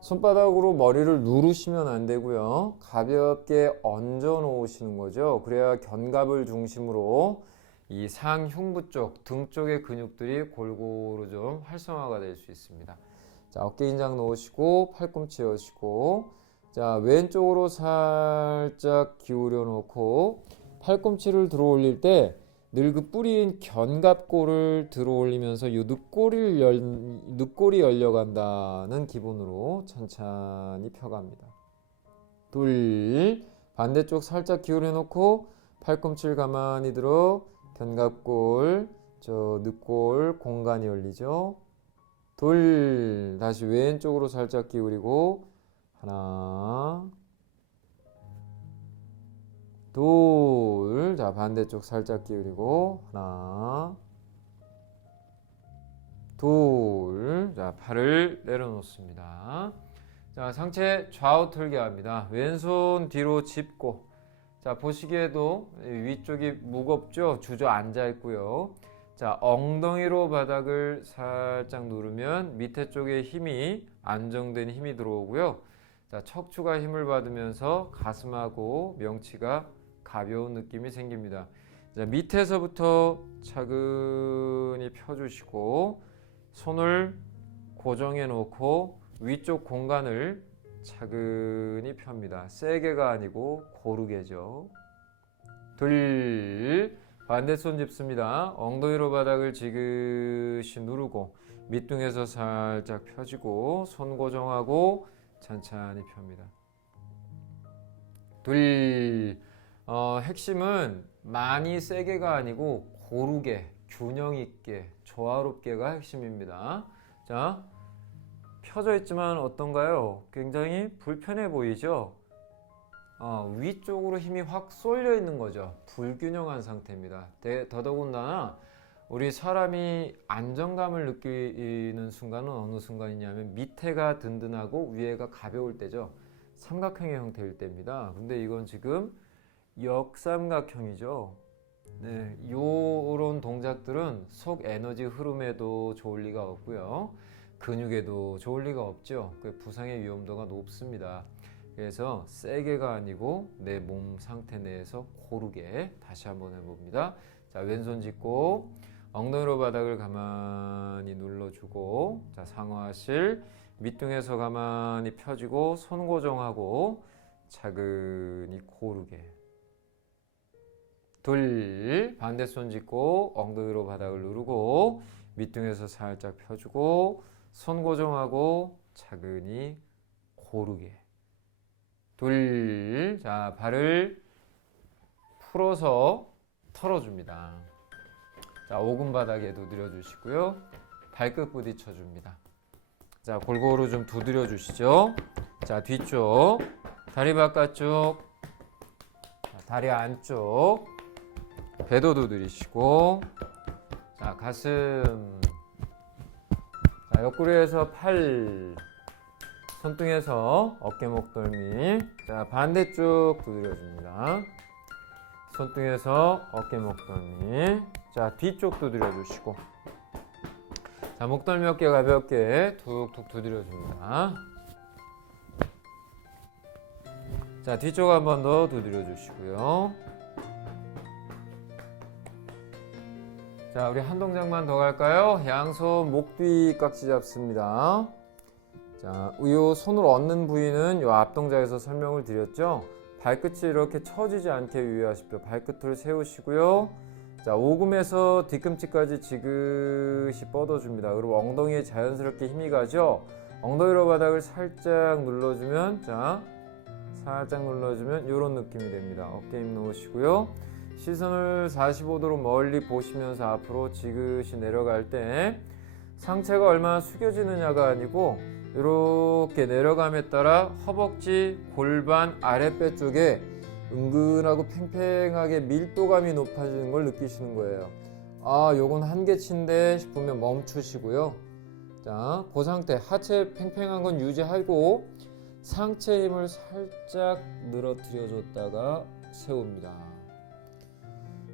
손바닥으로 머리를 누르시면 안 되고요. 가볍게 얹어 놓으시는 거죠. 그래야 견갑을 중심으로 이 상흉부 쪽, 등 쪽의 근육들이 골고루 좀 활성화가 될 수 있습니다. 자, 어깨 인장 놓으시고 팔꿈치 여시고 자, 왼쪽으로 살짝 기울여 놓고 팔꿈치를 들어 올릴 때 늘 그 뿌리인 견갑골을 들어 올리면서 이 늑골이 열려간다는 기분으로 천천히 펴갑니다. 둘. 반대쪽 살짝 기울여 놓고 팔꿈치를 가만히 들어 견갑골, 저 늑골 공간이 열리죠. 돌. 다시 왼쪽으로 살짝 기울이고 하나 돌. 자, 반대쪽 살짝 기울이고 하나 돌. 자, 팔을 내려놓습니다. 자, 상체 좌우 틀게 합니다. 왼손 뒤로 짚고 자, 보시기에도 위쪽이 무겁죠? 주저앉아 있고요. 자, 엉덩이로 바닥을 살짝 누르면 밑에 쪽에 힘이 안정된 힘이 들어오고요. 자, 척추가 힘을 받으면서 가슴하고 명치가 가벼운 느낌이 생깁니다. 자, 밑에서부터 차근히 펴주시고 손을 고정해 놓고 위쪽 공간을 차근히 펴니다. 세게가 아니고 고르게죠. 둘. 반대손 짚습니다. 엉덩이로 바닥을 지그시 누르고 밑둥에서 살짝 펴지고 손 고정하고 천천히 펴니다. 둘. 핵심은 많이 세게가 아니고 고르게 균형 있게 조화롭게가 핵심입니다. 자, 펴져 있지만 어떤가요? 굉장히 불편해 보이죠? 위쪽으로 힘이 확 쏠려 있는 거죠. 불균형한 상태입니다. 더더군다나 우리 사람이 안정감을 느끼는 순간은 어느 순간이냐면 밑에가 든든하고 위에가 가벼울 때죠. 삼각형의 형태일 때입니다. 근데 이건 지금 역삼각형이죠. 네, 요런 동작들은 속 에너지 흐름에도 좋을 리가 없고요. 근육에도 좋을 리가 없죠. 그 부상의 위험도가 높습니다. 그래서 세게가 아니고 내 몸 상태 내에서 고르게 다시 한번 해봅니다. 자, 왼손 짚고 엉덩이로 바닥을 가만히 눌러주고, 자, 상하실 밑둥에서 가만히 펴주고 손 고정하고 차근히 고르게. 둘, 반대손 짚고 엉덩이로 바닥을 누르고 밑둥에서 살짝 펴주고 손 고정하고 차근히 고르게. 둘, 자, 발을 풀어서 털어줍니다. 자, 오금 바닥에 두드려 주시고요. 발끝 부딪혀 줍니다. 자, 골고루 좀 두드려 주시죠. 자, 뒤쪽, 다리 바깥쪽, 다리 안쪽, 배도 두드리시고, 자, 가슴, 자, 옆구리에서 팔, 손등에서 어깨 목덜미, 자, 반대쪽 두드려줍니다. 손등에서 어깨 목덜미, 자, 뒤쪽 두드려주시고, 자, 목덜미 어깨 가볍게 툭툭 두드려줍니다. 자, 뒤쪽 한 번 더 두드려주시고요. 자, 우리 한 동작만 더 갈까요? 양손 목 뒤 깍지 잡습니다. 자, 이 손을 얹는 부위는 이 앞 동작에서 설명을 드렸죠. 발끝이 이렇게 처지지 않게 유의하십시오. 발끝을 세우시고요. 자, 오금에서 뒤꿈치까지 지그시 뻗어줍니다. 그리고 엉덩이에 자연스럽게 힘이 가죠. 엉덩이로 바닥을 살짝 눌러주면, 자, 살짝 눌러주면 이런 느낌이 됩니다. 어깨 힘 넣으시고요. 시선을 45도로 멀리 보시면서 앞으로 지그시 내려갈 때 상체가 얼마나 숙여지느냐가 아니고 이렇게 내려감에 따라 허벅지, 골반, 아랫배 쪽에 은근하고 팽팽하게 밀도감이 높아지는 걸 느끼시는 거예요. 아, 요건 한계치인데 싶으면 멈추시고요. 자, 그 상태 하체 팽팽한 건 유지하고 상체 힘을 살짝 늘어뜨려 줬다가 세웁니다.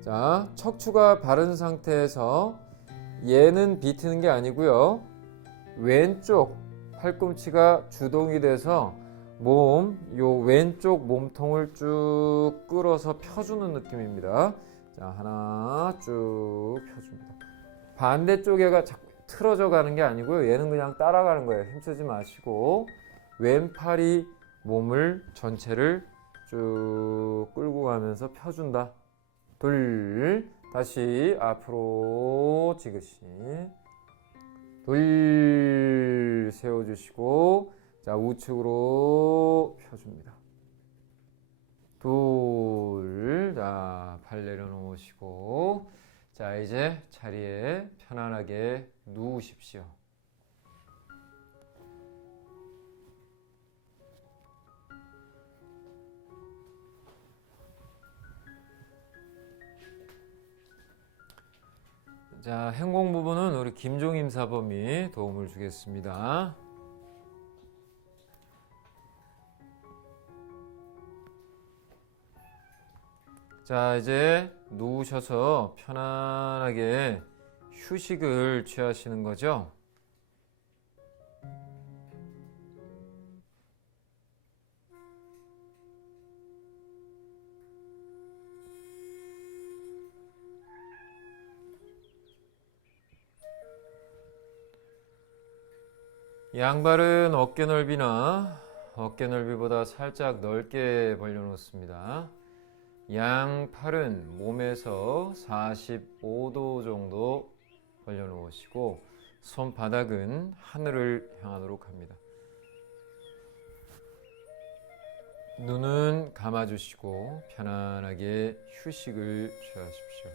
자, 척추가 바른 상태에서 얘는 비트는 게 아니고요. 왼쪽 팔꿈치가 주동이 돼서 요 왼쪽 몸통을 쭉 끌어서 펴주는 느낌입니다. 자, 하나 쭉 펴줍니다. 반대쪽에가 자꾸 틀어져 가는 게 아니고요. 얘는 그냥 따라가는 거예요. 힘쓰지 마시고 왼팔이 몸을 전체를 쭉 끌고 가면서 펴준다. 둘, 다시 앞으로 지그시. 둘, 세워주시고, 자, 우측으로 펴줍니다. 둘, 자, 발 내려놓으시고, 자, 이제 자리에 편안하게 누우십시오. 자, 행공 부분은 우리 김종임 사범이 도움을 주겠습니다. 자, 이제 누우셔서 편안하게 휴식을 취하시는 거죠. 양발은 어깨 넓이나 어깨 넓이보다 살짝 넓게 벌려놓습니다. 양팔은 몸에서 45도 정도 벌려놓으시고 손바닥은 하늘을 향하도록 합니다. 눈은 감아주시고 편안하게 휴식을 취하십시오.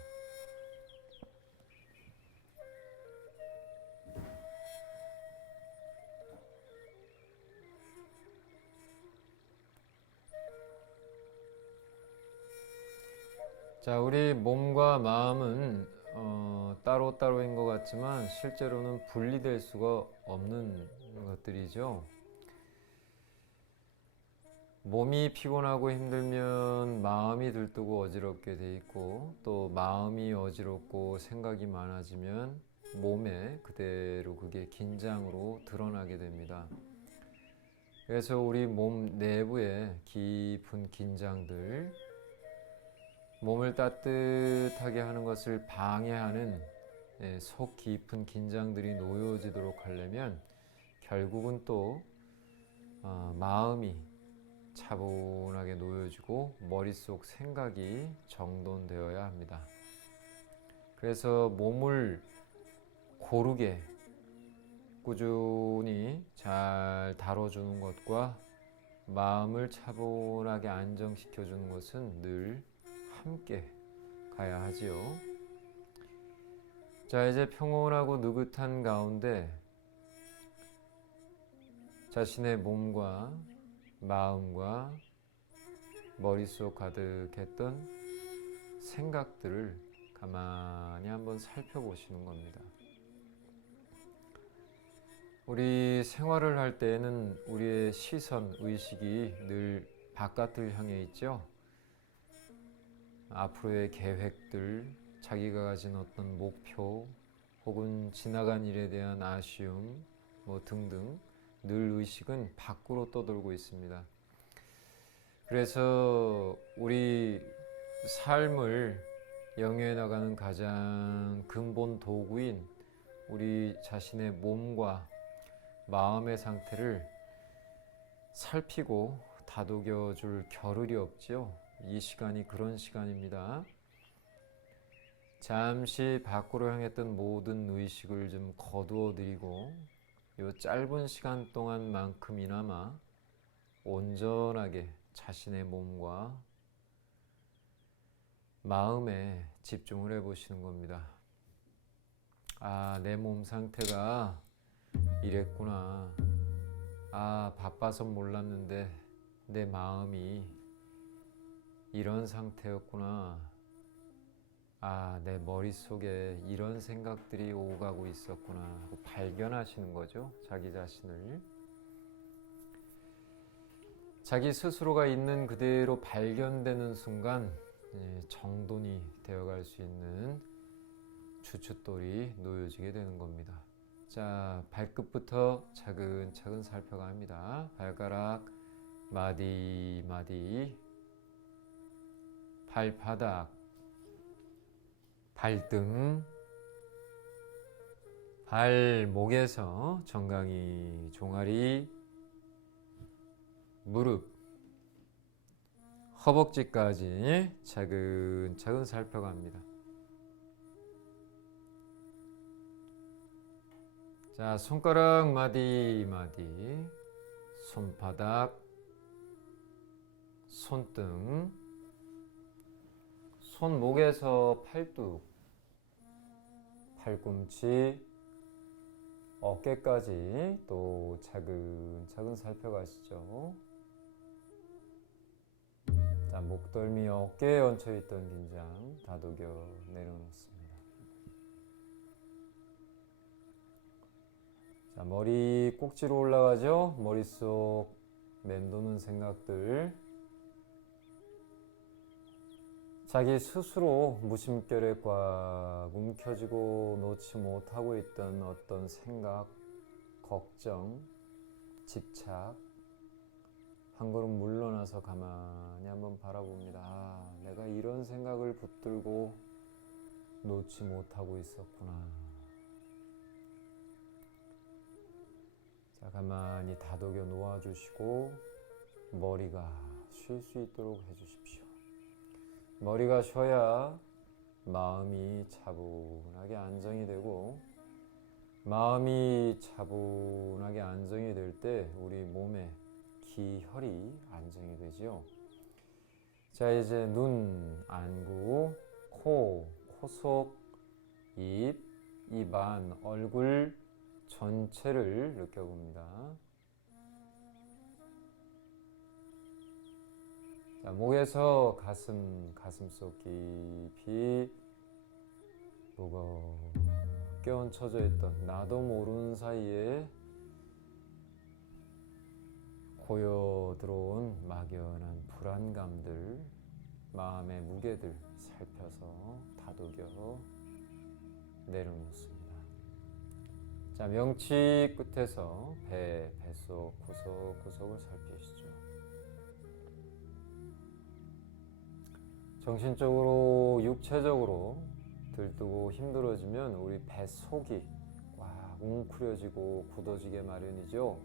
자, 우리 몸과 마음은 따로따로인 것 같지만 실제로는 분리될 수가 없는 것들이죠. 몸이 피곤하고 힘들면 마음이 들뜨고 어지럽게 돼 있고, 또 마음이 어지럽고 생각이 많아지면 몸에 그대로 그게 긴장으로 드러나게 됩니다. 그래서 우리 몸 내부에 깊은 긴장들, 몸을 따뜻하게 하는 것을 방해하는 속 깊은 긴장들이 놓여지도록 하려면 결국은 또 마음이 차분하게 놓여지고 머릿속 생각이 정돈되어야 합니다. 그래서 몸을 고르게 꾸준히 잘 다뤄주는 것과 마음을 차분하게 안정시켜주는 것은 늘 함께 가야 하지요. 자, 이제 평온하고 느긋한 가운데 자신의 몸과 마음과 머릿속 가득했던 생각들을 가만히 한번 살펴보시는 겁니다. 우리 생활을 할 때에는 우리의 시선, 의식이 늘 바깥을 향해 있죠. 앞으로의 계획들, 자기가 가진 어떤 목표, 혹은 지나간 일에 대한 아쉬움, 등등 늘 의식은 밖으로 떠돌고 있습니다. 그래서 우리 삶을 영위해 나가는 가장 근본 도구인 우리 자신의 몸과 마음의 상태를 살피고 다독여 줄 겨를이 없죠. 이 시간이 그런 시간입니다. 잠시 밖으로 향했던 모든 의식을 좀 거두어 드리고 이 짧은 시간 동안만큼이나마 온전하게 자신의 몸과 마음에 집중을 해보시는 겁니다. 아, 내 몸 상태가 이랬구나. 아, 바빠서 몰랐는데 내 마음이 이런 상태였구나. 아, 내 머릿속에 이런 생각들이 오가고 있었구나 하고 발견하시는 거죠. 자기 자신을. 자기 스스로가 있는 그대로 발견되는 순간 정돈이 되어갈 수 있는 주춧돌이 놓여지게 되는 겁니다. 자, 발끝부터 차근차근 살펴갑니다. 발가락, 마디, 발바닥, 발등, 발목에서 정강이, 종아리, 무릎, 허벅지까지 차근차근 살펴갑니다. 자, 손가락 마디, 손바닥, 손등, 손목에서 팔뚝, 팔꿈치, 어깨까지 또 차근차근 살펴가시죠. 자, 목덜미 어깨에 얹혀있던 긴장 다독여 내려놓습니다. 자, 머리 꼭지로 올라가죠. 머릿속 맴도는 생각들, 자기 스스로 무심결에 꽉 움켜쥐고 놓지 못하고 있던 어떤 생각, 걱정, 집착, 한 걸음 물러나서 가만히 한번 바라봅니다. 아, 내가 이런 생각을 붙들고 놓지 못하고 있었구나. 자, 가만히 다독여 놓아주시고 머리가 쉴 수 있도록 해주십시오. 머리가 쉬어야 마음이 차분하게 안정이 되고, 마음이 차분하게 안정이 될 때 우리 몸의 기혈이 안정이 되죠. 자, 이제 눈, 안구, 코, 코속, 입, 입안, 얼굴 전체를 느껴봅니다. 자, 목에서 가슴속 깊이 무겁게 얹혀져 있던 나도 모르는 사이에 고여 들어온 막연한 불안감들, 마음의 무게들 살펴서 다독여 내려놓습니다. 자, 명치 끝에서 뱃속 구석구석을 살피시죠. 정신적으로, 육체적으로 들뜨고 힘들어지면 우리 뱃속이 꽉 웅크려지고 굳어지게 마련이죠.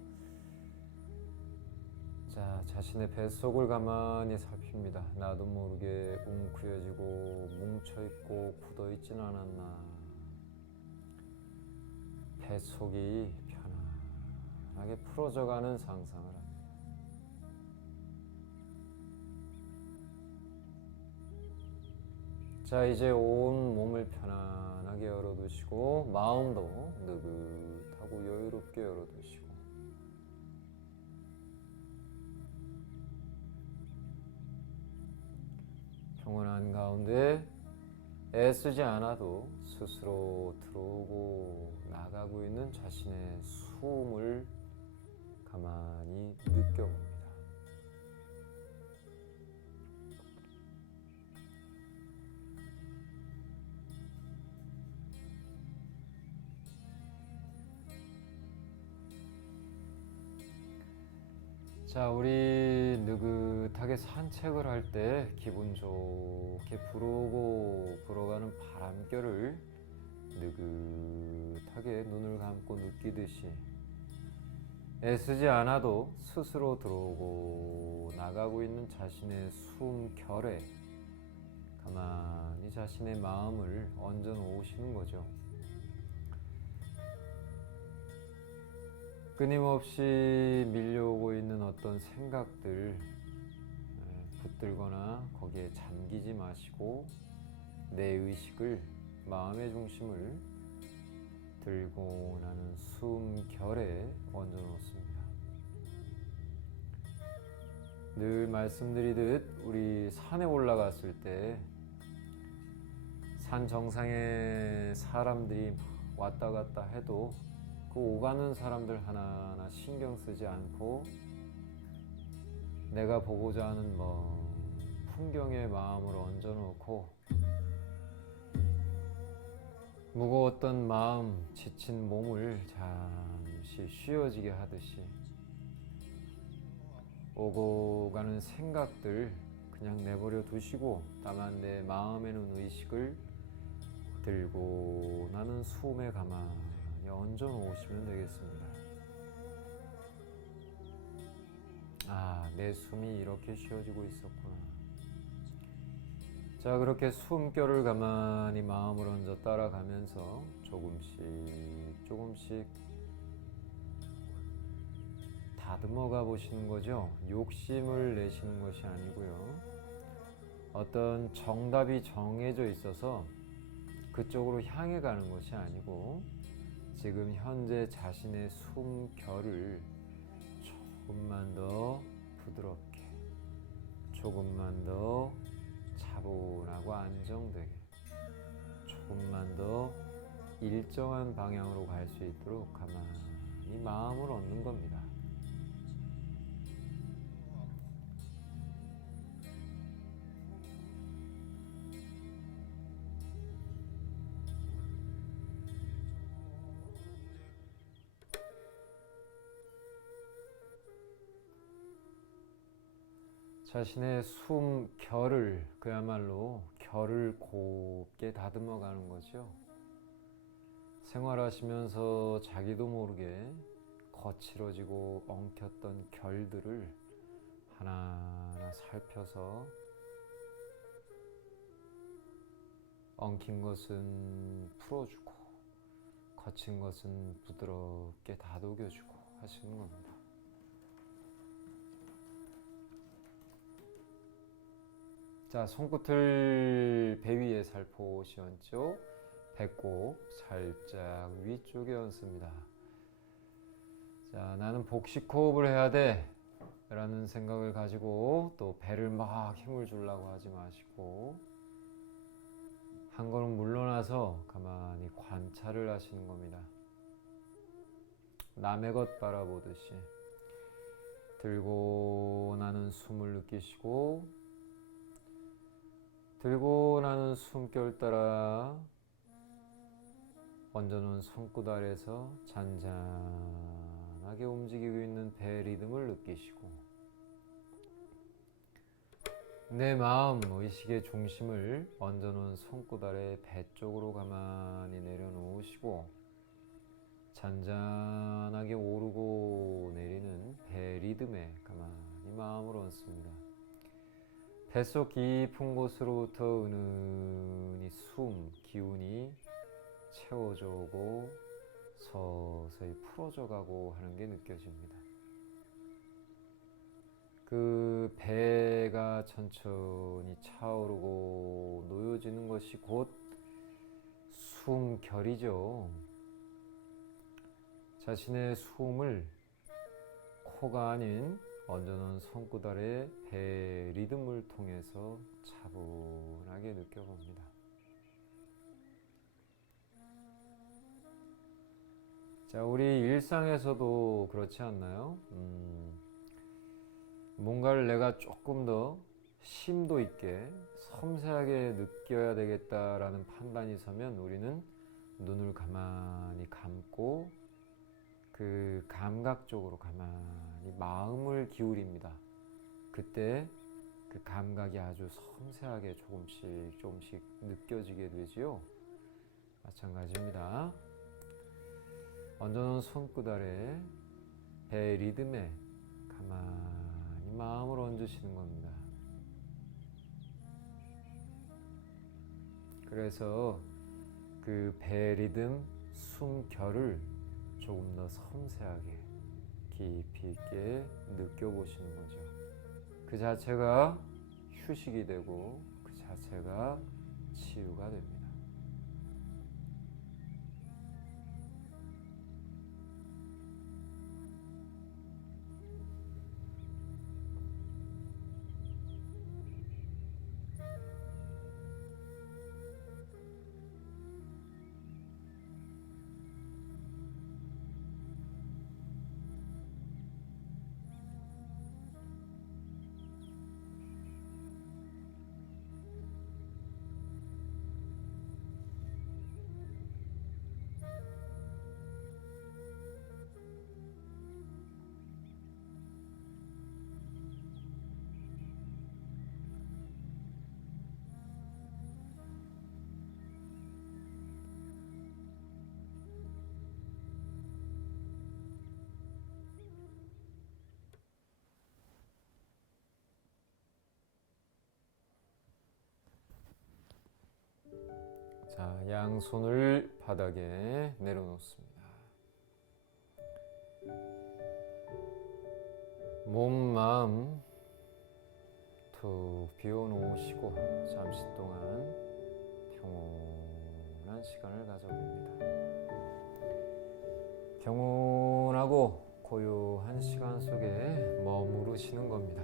자, 자신의 뱃속을 가만히 살핍니다. 나도 모르게 웅크려지고 뭉쳐있고 굳어있진 않았나. 뱃속이 편안하게 풀어져가는 상상을 합니다. 자, 이제 온 몸을 편안하게 열어두시고 마음도 느긋하고 여유롭게 열어두시고 평온한 가운데 애쓰지 않아도 스스로 들어오고 나가고 있는 자신의 숨을 가만히 느껴봅니다. 자, 우리 느긋하게 산책을 할 때 기분 좋게 불어오고 불어가는 바람결을 느긋하게 눈을 감고 느끼듯이 애쓰지 않아도 스스로 들어오고 나가고 있는 자신의 숨결에 가만히 자신의 마음을 얹어 놓으시는 거죠. 끊임없이 밀려오고 있는 어떤 생각들 붙들거나 거기에 잠기지 마시고 내 의식을, 마음의 중심을 들고 나는 숨결에 얹어 놓습니다. 늘 말씀드리듯 우리 산에 올라갔을 때 산 정상에 사람들이 왔다 갔다 해도 그 오가는 사람들 하나하나 신경 쓰지 않고 내가 보고자 하는 풍경에 마음을 얹어놓고 무거웠던 마음, 지친 몸을 잠시 쉬어지게 하듯이 오고 가는 생각들 그냥 내버려 두시고 다만 내 마음에는 의식을 들고 나는 숨에 가만히 얹어 놓으시면 되겠습니다. 아, 내 숨이 이렇게 쉬어지고 있었구나. 자, 그렇게 숨결을 가만히 마음을 얹어 따라가면서 조금씩 다듬어 가 보시는 거죠. 욕심을 내시는 것이 아니고요. 어떤 정답이 정해져 있어서 그쪽으로 향해 가는 것이 아니고 지금 현재 자신의 숨결을 조금만 더 부드럽게, 조금만 더 차분하고 안정되게, 조금만 더 일정한 방향으로 갈 수 있도록 가만히 마음을 얻는 겁니다. 자신의 숨결을, 그야말로 결을 곱게 다듬어 가는 거죠. 생활하시면서 자기도 모르게 거칠어지고 엉켰던 결들을 하나하나 살펴서 엉킨 것은 풀어주고 거친 것은 부드럽게 다독여주고 하시는 겁니다. 자, 손끝을 배 위에 살포시 얹죠. 배꼽 살짝 위쪽에 얹습니다. 자, 나는 복식호흡을 해야 돼 라는 생각을 가지고 또 배를 막 힘을 주려고 하지 마시고 한 걸음 물러나서 가만히 관찰을 하시는 겁니다. 남의 것 바라보듯이 들고 나는 숨을 느끼시고 들고 나는 숨결 따라 얹어놓은 손끝 아래에서 잔잔하게 움직이고 있는 배 리듬을 느끼시고 내 마음 의식의 중심을 얹어놓은 손끝 아래 배 쪽으로 가만히 내려놓으시고 잔잔하게 오르고 내리는 배 리듬에 가만히 마음을 얹습니다. 뱃속 깊은 곳으로부터 은은히 숨, 기운이 채워져 오고 서서히 풀어져 가고 하는 게 느껴집니다. 그 배가 천천히 차오르고 놓여지는 것이 곧 숨결이죠. 자신의 숨을 코가 아닌 얹어놓은 손끝 아래 배 리듬을 통해서 차분하게 느껴봅니다. 자, 우리 일상에서도 그렇지 않나요? 뭔가를 내가 조금 더 심도 있게 섬세하게 느껴야 되겠다라는 판단이 서면 우리는 눈을 가만히 감고 그 감각적으로 가만히 마음을 기울입니다. 그때 그 감각이 아주 섬세하게 조금씩 느껴지게 되지요. 마찬가지입니다. 얹어놓은 손끝 아래 배 리듬에 가만히 마음을 얹으시는 겁니다. 그래서 그 배 리듬 숨결을 조금 더 섬세하게 깊이 있게 느껴보시는 거죠. 그 자체가 휴식이 되고 그 자체가 치유가 됩니다. 자, 양손을 바닥에 내려놓습니다. 몸, 마음 툭 비워놓으시고 잠시 동안 평온한 시간을 가져봅니다. 평온하고 고요한 시간 속에 머무르시는 겁니다.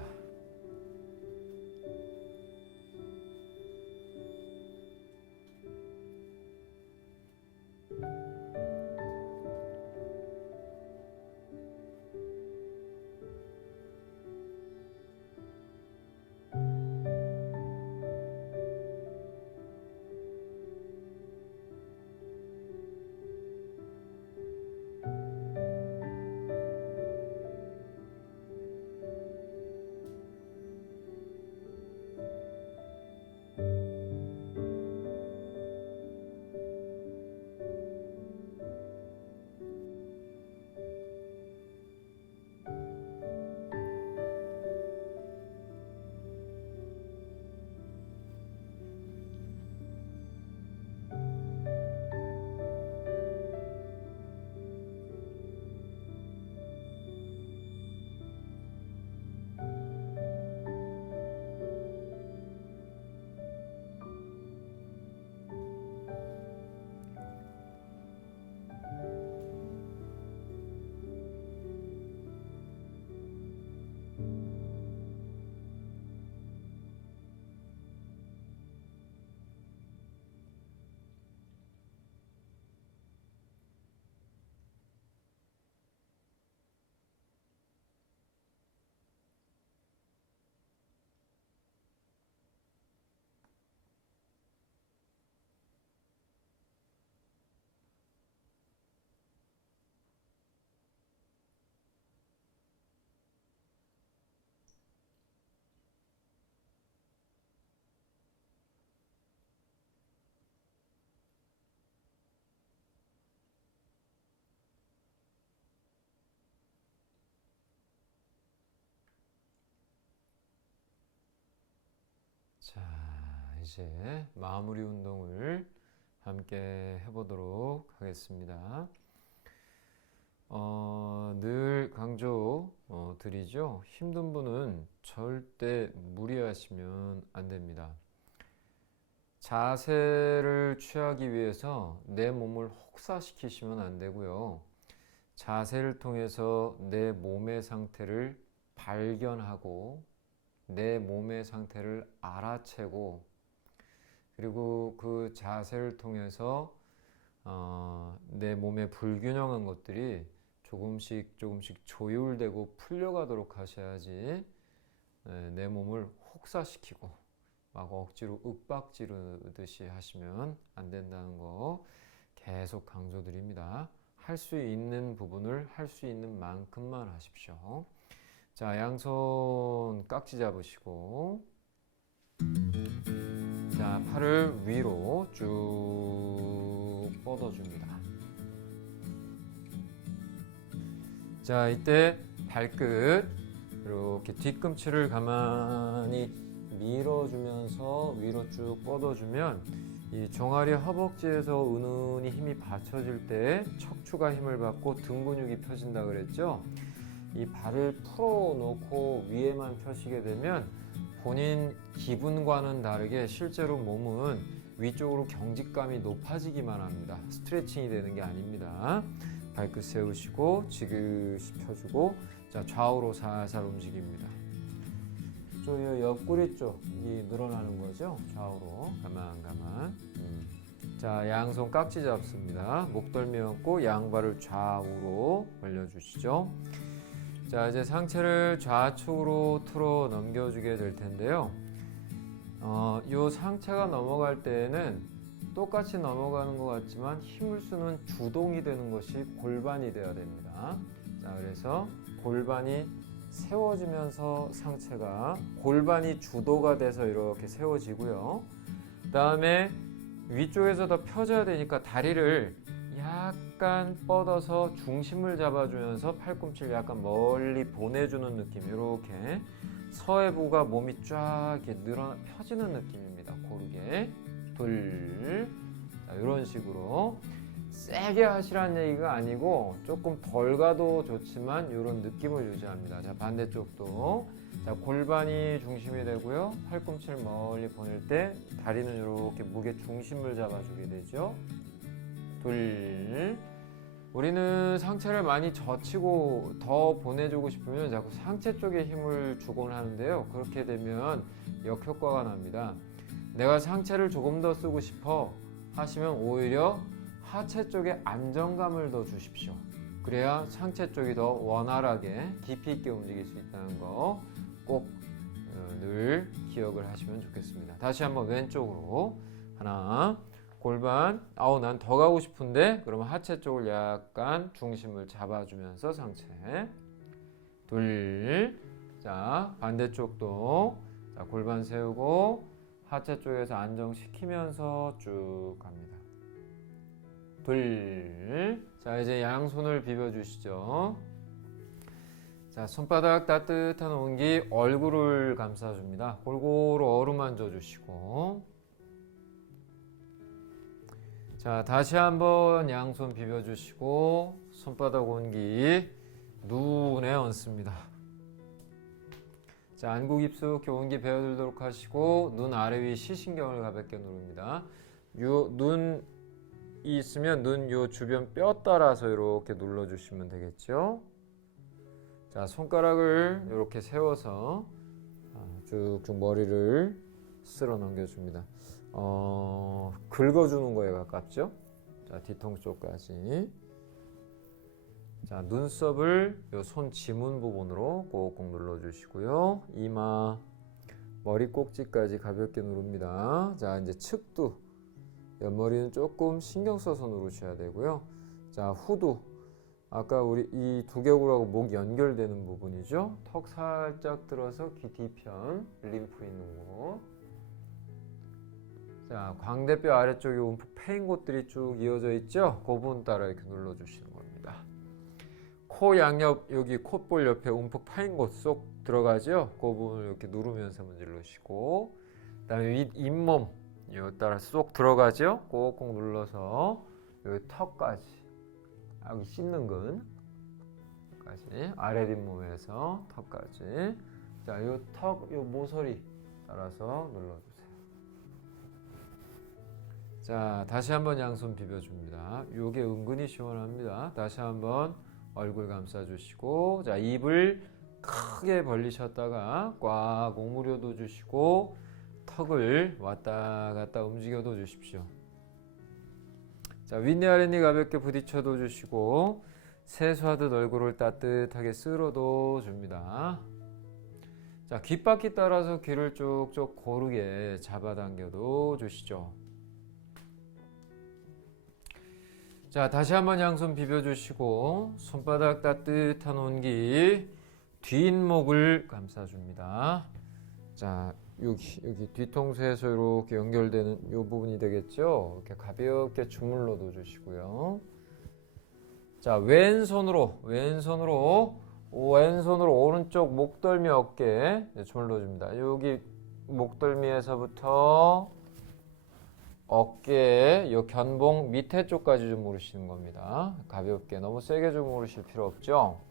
자, 이제 마무리 운동을 함께 해보도록 하겠습니다. 늘 강조 드리죠. 힘든 분은 절대 무리하시면 안 됩니다. 자세를 취하기 위해서 내 몸을 혹사시키시면 안 되고요. 자세를 통해서 내 몸의 상태를 발견하고 내 몸의 상태를 알아채고 그리고 그 자세를 통해서 내 몸의 불균형한 것들이 조금씩 조율되고 풀려가도록 하셔야지 내 몸을 혹사시키고 막 억지로 윽박지르듯이 하시면 안 된다는 거 계속 강조드립니다. 할 수 있는 부분을 할 수 있는 만큼만 하십시오. 자, 양손 깍지 잡으시고 자, 팔을 위로 쭉 뻗어줍니다. 자, 이때 발끝 이렇게 뒤꿈치를 가만히 밀어주면서 위로 쭉 뻗어주면 이 종아리 허벅지에서 은은히 힘이 받쳐질 때 척추가 힘을 받고 등 근육이 펴진다 그랬죠. 이 발을 풀어놓고 위에만 펴시게 되면 본인 기분과는 다르게 실제로 몸은 위쪽으로 경직감이 높아지기만 합니다. 스트레칭이 되는 게 아닙니다. 발끝 세우시고 지그시 펴주고 자, 좌우로 살살 움직입니다. 저 옆구리 쪽이 늘어나는 거죠. 좌우로 가만. 자, 양손 깍지 잡습니다. 목덜미 얹고 양발을 좌우로 벌려주시죠. 자, 이제 상체를 좌측으로 틀어 넘겨주게 될 텐데요. 이 상체가 넘어갈 때에는 똑같이 넘어가는 것 같지만 힘을 쓰는 주동이 되는 것이 골반이 되어야 됩니다. 자, 그래서 골반이 세워지면서 상체가 골반이 주도가 돼서 이렇게 세워지고요. 그 다음에 위쪽에서 더 펴져야 되니까 다리를 약간 뻗어서 중심을 잡아주면서 팔꿈치를 약간 멀리 보내주는 느낌. 이렇게 서해부가 몸이 쫙 이렇게 펴지는 느낌입니다. 고르게 둘, 자, 이런 식으로 세게 하시라는 얘기가 아니고 조금 덜 가도 좋지만 이런 느낌을 유지합니다. 자, 반대쪽도 자, 골반이 중심이 되고요. 팔꿈치를 멀리 보낼 때 다리는 이렇게 무게 중심을 잡아주게 되죠. 둘. 우리는 상체를 많이 젖히고 더 보내주고 싶으면 자꾸 상체 쪽에 힘을 주곤 하는데요. 그렇게 되면 역효과가 납니다. 내가 상체를 조금 더 쓰고 싶어 하시면 오히려 하체 쪽에 안정감을 더 주십시오. 그래야 상체 쪽이 더 원활하게 깊이 있게 움직일 수 있다는 거 꼭 늘 기억을 하시면 좋겠습니다. 다시 한번 왼쪽으로 하나 골반 난 더 가고 싶은데 그러면 하체 쪽을 약간 중심을 잡아주면서 상체 둘. 자, 반대쪽도 자, 골반 세우고 하체 쪽에서 안정시키면서 쭉 갑니다. 둘. 자, 이제 양손을 비벼주시죠. 자, 손바닥 따뜻한 온기 얼굴을 감싸줍니다. 골고루 어루만져 주시고 자, 다시 한번 양손 비벼주시고 손바닥 온기 눈에 얹습니다. 자, 안구 깊숙이 온기 배어들도록 하시고 눈 아래 위 시신경을 가볍게 누릅니다. 눈이 있으면 눈 요 주변 뼈 따라서 이렇게 눌러주시면 되겠죠. 자, 손가락을 이렇게 세워서 쭉쭉 머리를 쓸어 넘겨줍니다. 긁어주는 거에 가깝죠. 자, 뒤통 쪽까지. 자, 눈썹을 요 손 지문 부분으로 꼭꼭 눌러주시고요. 이마, 머리 꼭지까지 가볍게 누릅니다. 자, 이제 측두, 옆머리는 조금 신경 써서 누르셔야 되고요. 자, 후두, 아까 우리 이 두개골하고 목 연결되는 부분이죠. 턱 살짝 들어서 귀 뒤편, 림프 있는 곳. 자, 광대뼈 아래쪽에 움푹 패인 곳들이 쭉 이어져 있죠. 그 부분 따라 이렇게 눌러주시는 겁니다. 코 양옆 여기 콧볼 옆에 움푹 파인 곳 쏙 들어가죠. 그 부분을 이렇게 누르면서 문질러주시고 그다음에 윗 잇몸 요 따라 쏙 들어가죠. 꼭꼭 눌러서 요 턱까지 여기 씹는 근까지 아래 잇몸에서 턱까지. 자, 요 턱, 요 모서리 따라서 눌러주세요. 자, 다시 한번 양손 비벼줍니다. 요게 은근히 시원합니다. 다시 한번 얼굴 감싸주시고, 자, 입을 크게 벌리셨다가 꽉 오므려도 주시고, 턱을 왔다 갔다 움직여도 주십시오. 자, 윗니 아랫니 가볍게 부딪혀도 주시고, 세수하듯 얼굴을 따뜻하게 쓸어도 줍니다. 자, 귓바퀴 따라서 귀를 쭉쭉 고르게 잡아당겨도 주시죠. 자, 다시 한번 양손 비벼주시고 손바닥 따뜻한 온기 뒷목을 감싸줍니다. 자, 여기 뒤통수에서 이렇게 연결되는 이 부분이 되겠죠. 이렇게 가볍게 주물러도 주시고요. 자, 왼손으로 오른쪽 목덜미 어깨 주물러 줍니다. 여기 목덜미에서부터 어깨 요 견봉 밑에 쪽까지 주무르시는 겁니다. 가볍게 너무 세게 주무르실 필요 없죠.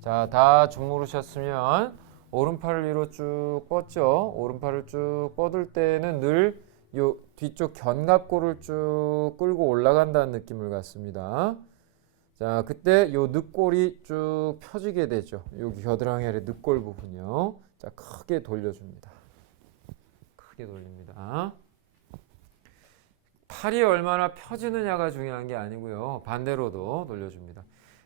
자, 다 주무르셨으면 오른팔을 위로 쭉 뻗죠. 오른팔을 쭉 뻗을 때는 늘 요 뒤쪽 견갑골을 쭉 끌고 올라간다는 느낌을 갖습니다. 자, 그때 요 늑골이 쭉 펴지게 되죠. 여기 겨드랑이 아래 늑골 부분이요. 자, 크게 돌려줍니다. 크게 돌립니다. 팔이 얼마나 펴지느냐가 중요한 게 아니고요. 반대로도 돌려줍니다.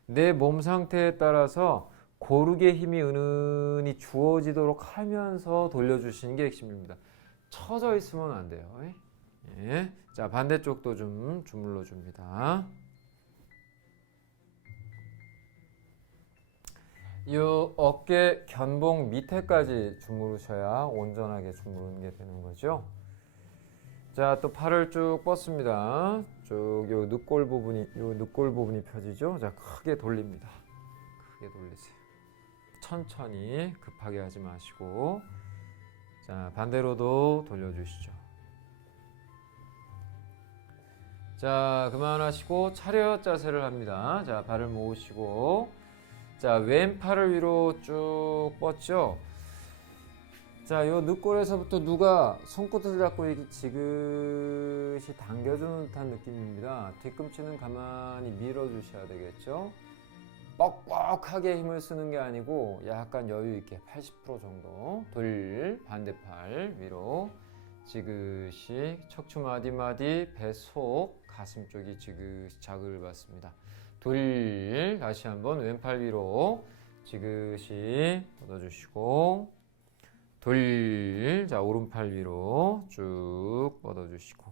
내 몸 상태에 따라서 고르게 힘이 은은히 주어지도록 하면서 돌려주시는 게 핵심입니다. 처져 있으면 안 돼요. 예. 자, 반대쪽도 좀 주물러 줍니다. 이 어깨 견봉 밑에까지 주무르셔야 온전하게 주무르는 게 되는 거죠. 자, 또 팔을 쭉 뻗습니다. 쭉 요 늑골 부분이 펴지죠. 자, 크게 돌립니다. 크게 돌리세요. 천천히 급하게 하지 마시고, 자, 반대로도 돌려주시죠. 자, 그만하시고 차렷 자세를 합니다. 자, 발을 모으시고, 자, 왼팔을 위로 쭉 뻗죠. 자, 요 늑골에서부터 누가 손끝을 잡고 이렇게 지그시 당겨주는 듯한 느낌입니다. 뒤꿈치는 가만히 밀어주셔야 되겠죠. 뻑뻑하게 힘을 쓰는 게 아니고 약간 여유 있게 80% 정도. 반대팔 위로 지그시 척추 마디마디 배 속 가슴 쪽이 지그시 자극을 받습니다. 다시 한번 왼팔 위로 지그시 뻗어주시고, 자, 오른팔 위로 쭉 뻗어주시고,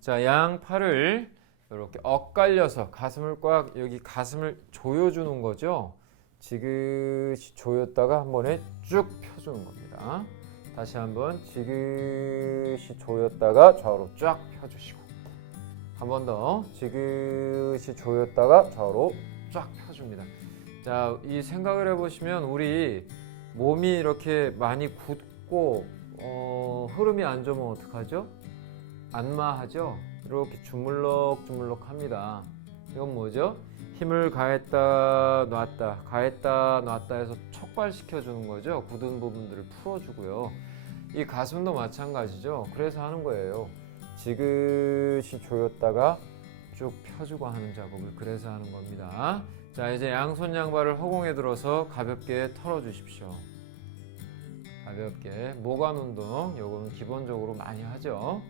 자, 양팔을 이렇게 엇갈려서 가슴을 꽉, 여기 가슴을 조여주는 거죠. 지그시 조였다가 한 번에 쭉 펴주는 겁니다. 다시 한번 지그시 조였다가 좌우로 쫙 펴주시고, 한 번 더 지그시 조였다가 좌우로 쫙 펴줍니다. 자, 이 생각을 해보시면 우리 몸이 이렇게 많이 굳고 흐름이 안 좋으면 어떡하죠? 안마하죠? 이렇게 주물럭주물럭 합니다. 이건 뭐죠? 힘을 가했다 놨다 해서 촉발시켜 주는 거죠. 굳은 부분들을 풀어주고요. 이 가슴도 마찬가지죠. 그래서 하는 거예요. 지그시 조였다가 쭉 펴주고 하는 작업을 그래서 하는 겁니다. 자, 이제 양손 양발을 허공에 들어서 가볍게 털어주십시오. 가볍게 모관 운동, 요거는 기본적으로 많이 하죠.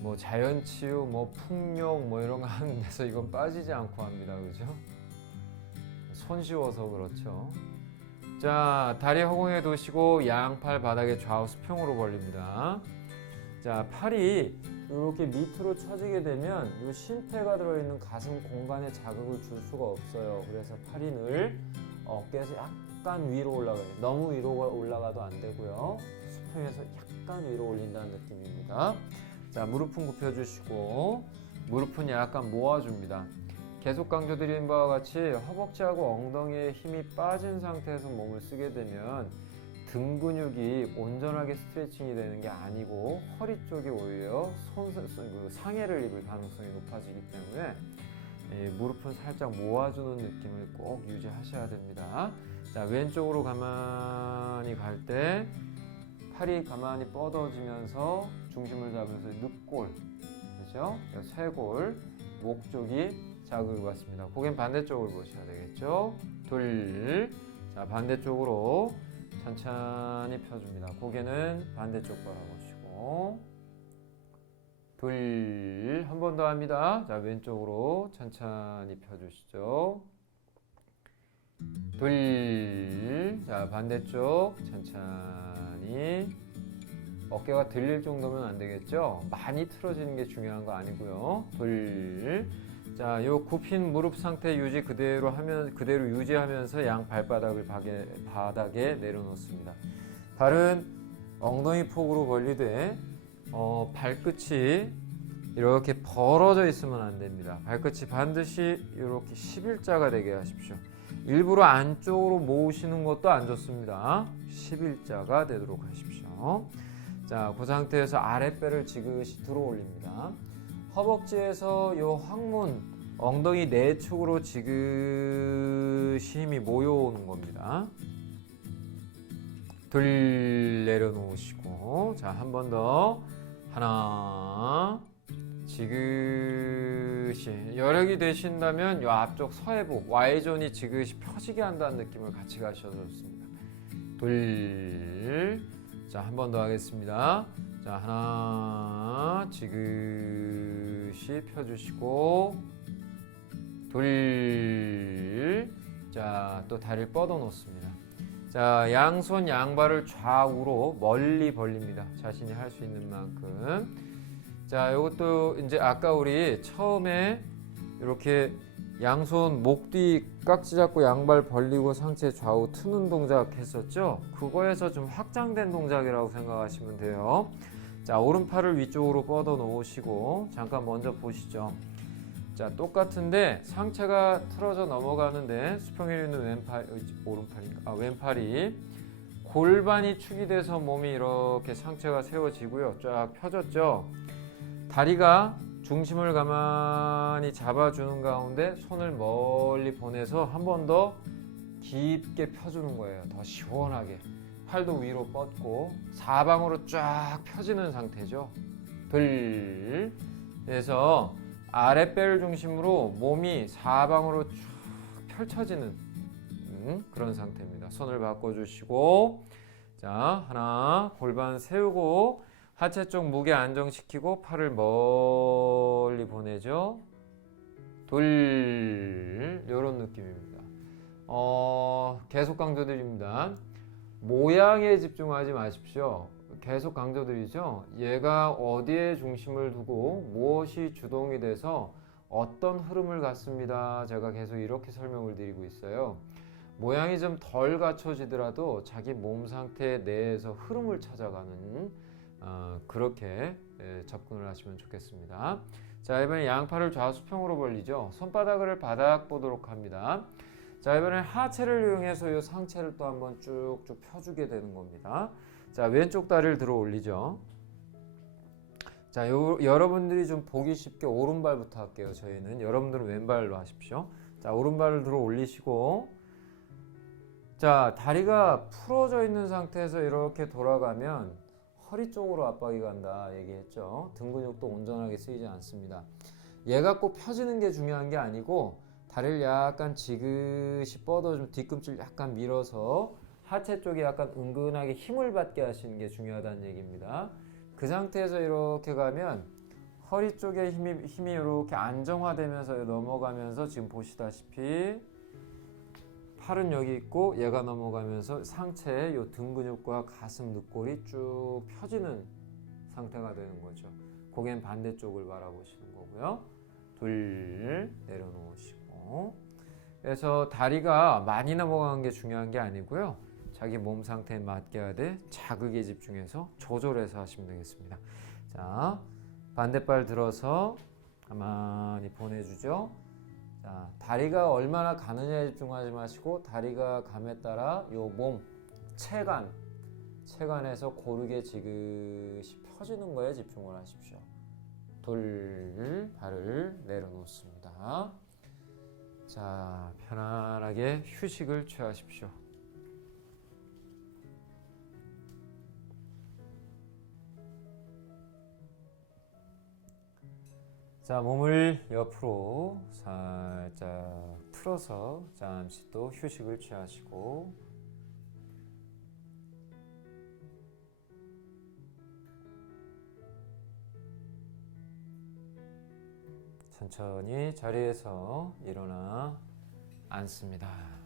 뭐 자연치유, 뭐 풍욕, 뭐 이런 거 하는 데서 이건 빠지지 않고 합니다. 그죠? 손쉬워서 그렇죠. 자, 다리 허공에 두시고 양팔 바닥에 좌우 수평으로 벌립니다. 자, 팔이 이렇게 밑으로 처지게 되면 이 신태가 들어있는 가슴 공간에 자극을 줄 수가 없어요. 그래서 팔이 늘 어깨에서 약간 위로 올라가요. 너무 위로 올라가도 안 되고요. 수평에서 약간 위로 올린다는 느낌입니다. 자, 무릎은 굽혀주시고 무릎은 약간 모아줍니다. 계속 강조드린 바와 같이 허벅지하고 엉덩이에 힘이 빠진 상태에서 몸을 쓰게 되면 등 근육이 온전하게 스트레칭이 되는 게 아니고 허리 쪽이 오히려 상해를 입을 가능성이 높아지기 때문에 무릎은 살짝 모아주는 느낌을 꼭 유지하셔야 됩니다. 자, 왼쪽으로 가만히 갈 때 팔이 가만히 뻗어지면서 중심을 잡으면서 늑골, 그렇죠? 쇄골, 목 쪽이 자극을 받습니다. 고개는 반대쪽을 보셔야 되겠죠? 둘, 자, 반대쪽으로 천천히 펴줍니다. 고개는 반대쪽 바라보시고 둘, 한 번 더 합니다. 자, 왼쪽으로 천천히 펴주시죠. 둘, 자, 반대쪽 천천히. 어깨가 들릴 정도면 안 되겠죠? 많이 틀어지는 게 중요한 거 아니고요. 둘, 자, 요 굽힌 무릎 상태 유지 그대로 유지하면서 양 발바닥을 바닥에 내려놓습니다. 발은 엉덩이 폭으로 벌리되 발끝이 이렇게 벌어져 있으면 안 됩니다. 발끝이 반드시 이렇게 11자가 되게 하십시오. 일부러 안쪽으로 모으시는 것도 안 좋습니다. 11자가 되도록 하십시오. 자, 그 상태에서 아랫배를 지그시 들어 올립니다. 허벅지에서 이 항문, 엉덩이 내축으로 지그시 힘이 모여오는 겁니다. 둘, 내려놓으시고, 자, 한 번 더. 하나, 지그시. 여력이 되신다면 이 앞쪽 서해부, Y존이 지그시 펴지게 한다는 느낌을 같이 가셔도 좋습니다. 둘, 자, 한 번 더 하겠습니다. 자, 하나, 지그시 펴주시고, 둘, 자, 또 다리를 뻗어 놓습니다. 자, 양손 양발을 좌우로 멀리 벌립니다. 자신이 할 수 있는 만큼. 자, 이것도 이제 아까 우리 처음에 이렇게 양손 목 뒤 깍지 잡고 양발 벌리고 상체 좌우 트는 동작 했었죠? 그거에서 좀 확장된 동작이라고 생각하시면 돼요. 자, 오른팔을 위쪽으로 뻗어 놓으시고 잠깐 먼저 보시죠. 자, 똑같은데 상체가 틀어져 넘어가는데 수평에 있는 왼팔이 골반이 축이 돼서 몸이 이렇게 상체가 세워지고요. 쫙 펴졌죠? 다리가 중심을 가만히 잡아주는 가운데 손을 멀리 보내서 한 번 더 깊게 펴주는 거예요. 더 시원하게. 팔도 위로 뻗고 사방으로 쫙 펴지는 상태죠. 둘. 그래서 아랫배를 중심으로 몸이 사방으로 쭉 펼쳐지는 그런 상태입니다. 손을 바꿔주시고, 자, 하나, 골반 세우고 하체 쪽 무게 안정시키고 팔을 멀리 보내죠. 둘, 이런 느낌입니다. 계속 강조드립니다. 모양에 집중하지 마십시오. 계속 강조드리죠. 얘가 어디에 중심을 두고 무엇이 주동이 돼서 어떤 흐름을 갖습니다. 제가 계속 이렇게 설명을 드리고 있어요. 모양이 좀 덜 갖춰지더라도 자기 몸 상태 내에서 흐름을 찾아가는 그렇게 접근을 하시면 좋겠습니다. 자, 이번에 양팔을 좌수평으로 벌리죠. 손바닥을 바닥 보도록 합니다. 자, 이번에 하체를 이용해서 이 상체를 또 한번 쭉쭉 펴주게 되는 겁니다. 자, 왼쪽 다리를 들어 올리죠. 자, 여러분들이 좀 보기 쉽게 오른발부터 할게요. 저희는 여러분들은 왼발로 하십시오. 자, 오른발을 들어 올리시고, 자, 다리가 풀어져 있는 상태에서 이렇게 돌아가면 허리 쪽으로 압박이 간다 얘기했죠. 등 근육도 온전하게 쓰이지 않습니다. 얘가 꼭 펴지는 게 중요한 게 아니고 다리를 약간 지그시 뻗어주면 뒤꿈치를 약간 밀어서 하체 쪽에 약간 은근하게 힘을 받게 하시는 게 중요하다는 얘기입니다. 그 상태에서 이렇게 가면 허리 쪽에 힘이 이렇게 안정화되면서 넘어가면서 지금 보시다시피 팔은 여기 있고 얘가 넘어가면서 상체에 이 등 근육과 가슴 늑골이 쭉 펴지는 상태가 되는 거죠. 고개는 반대쪽을 바라보시는 거고요. 둘, 내려놓으시고. 그래서 다리가 많이 넘어가는 게 중요한 게 아니고요. 자기 몸 상태에 맞게 하되 자극에 집중해서 조절해서 하시면 되겠습니다. 자, 반대발 들어서 가만히 보내주죠. 자, 다리가 얼마나 가느냐에 집중하지 마시고 다리가 감에 따라 요 몸, 체감, 체간에서 고르게 지그시 펴지는 거에 집중을 하십시오. 발을 내려놓습니다. 자, 편안하게 휴식을 취하십시오. 자, 몸을 옆으로 살짝 틀어서 잠시 또 휴식을 취하시고, 천천히 자리에서 일어나 앉습니다.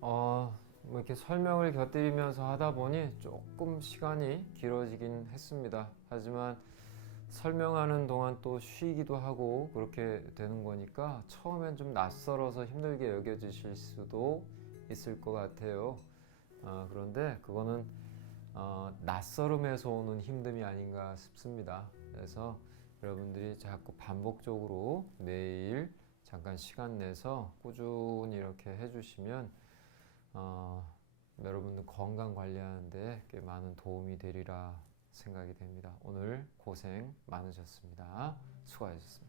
뭐 이렇게 설명을 곁들이면서 하다 보니 조금 시간이 길어지긴 했습니다. 하지만 설명하는 동안 또 쉬기도 하고 그렇게 되는 거니까 처음엔 좀 낯설어서 힘들게 여겨지실 수도 있을 것 같아요. 그런데 그거는 낯설음에서 오는 힘듦이 아닌가 싶습니다. 그래서 여러분들이 자꾸 반복적으로 매일 잠깐 시간 내서 꾸준히 이렇게 해주시면 여러분들 건강 관리하는데 꽤 많은 도움이 되리라 생각이 됩니다. 오늘 고생 많으셨습니다. 수고하셨습니다.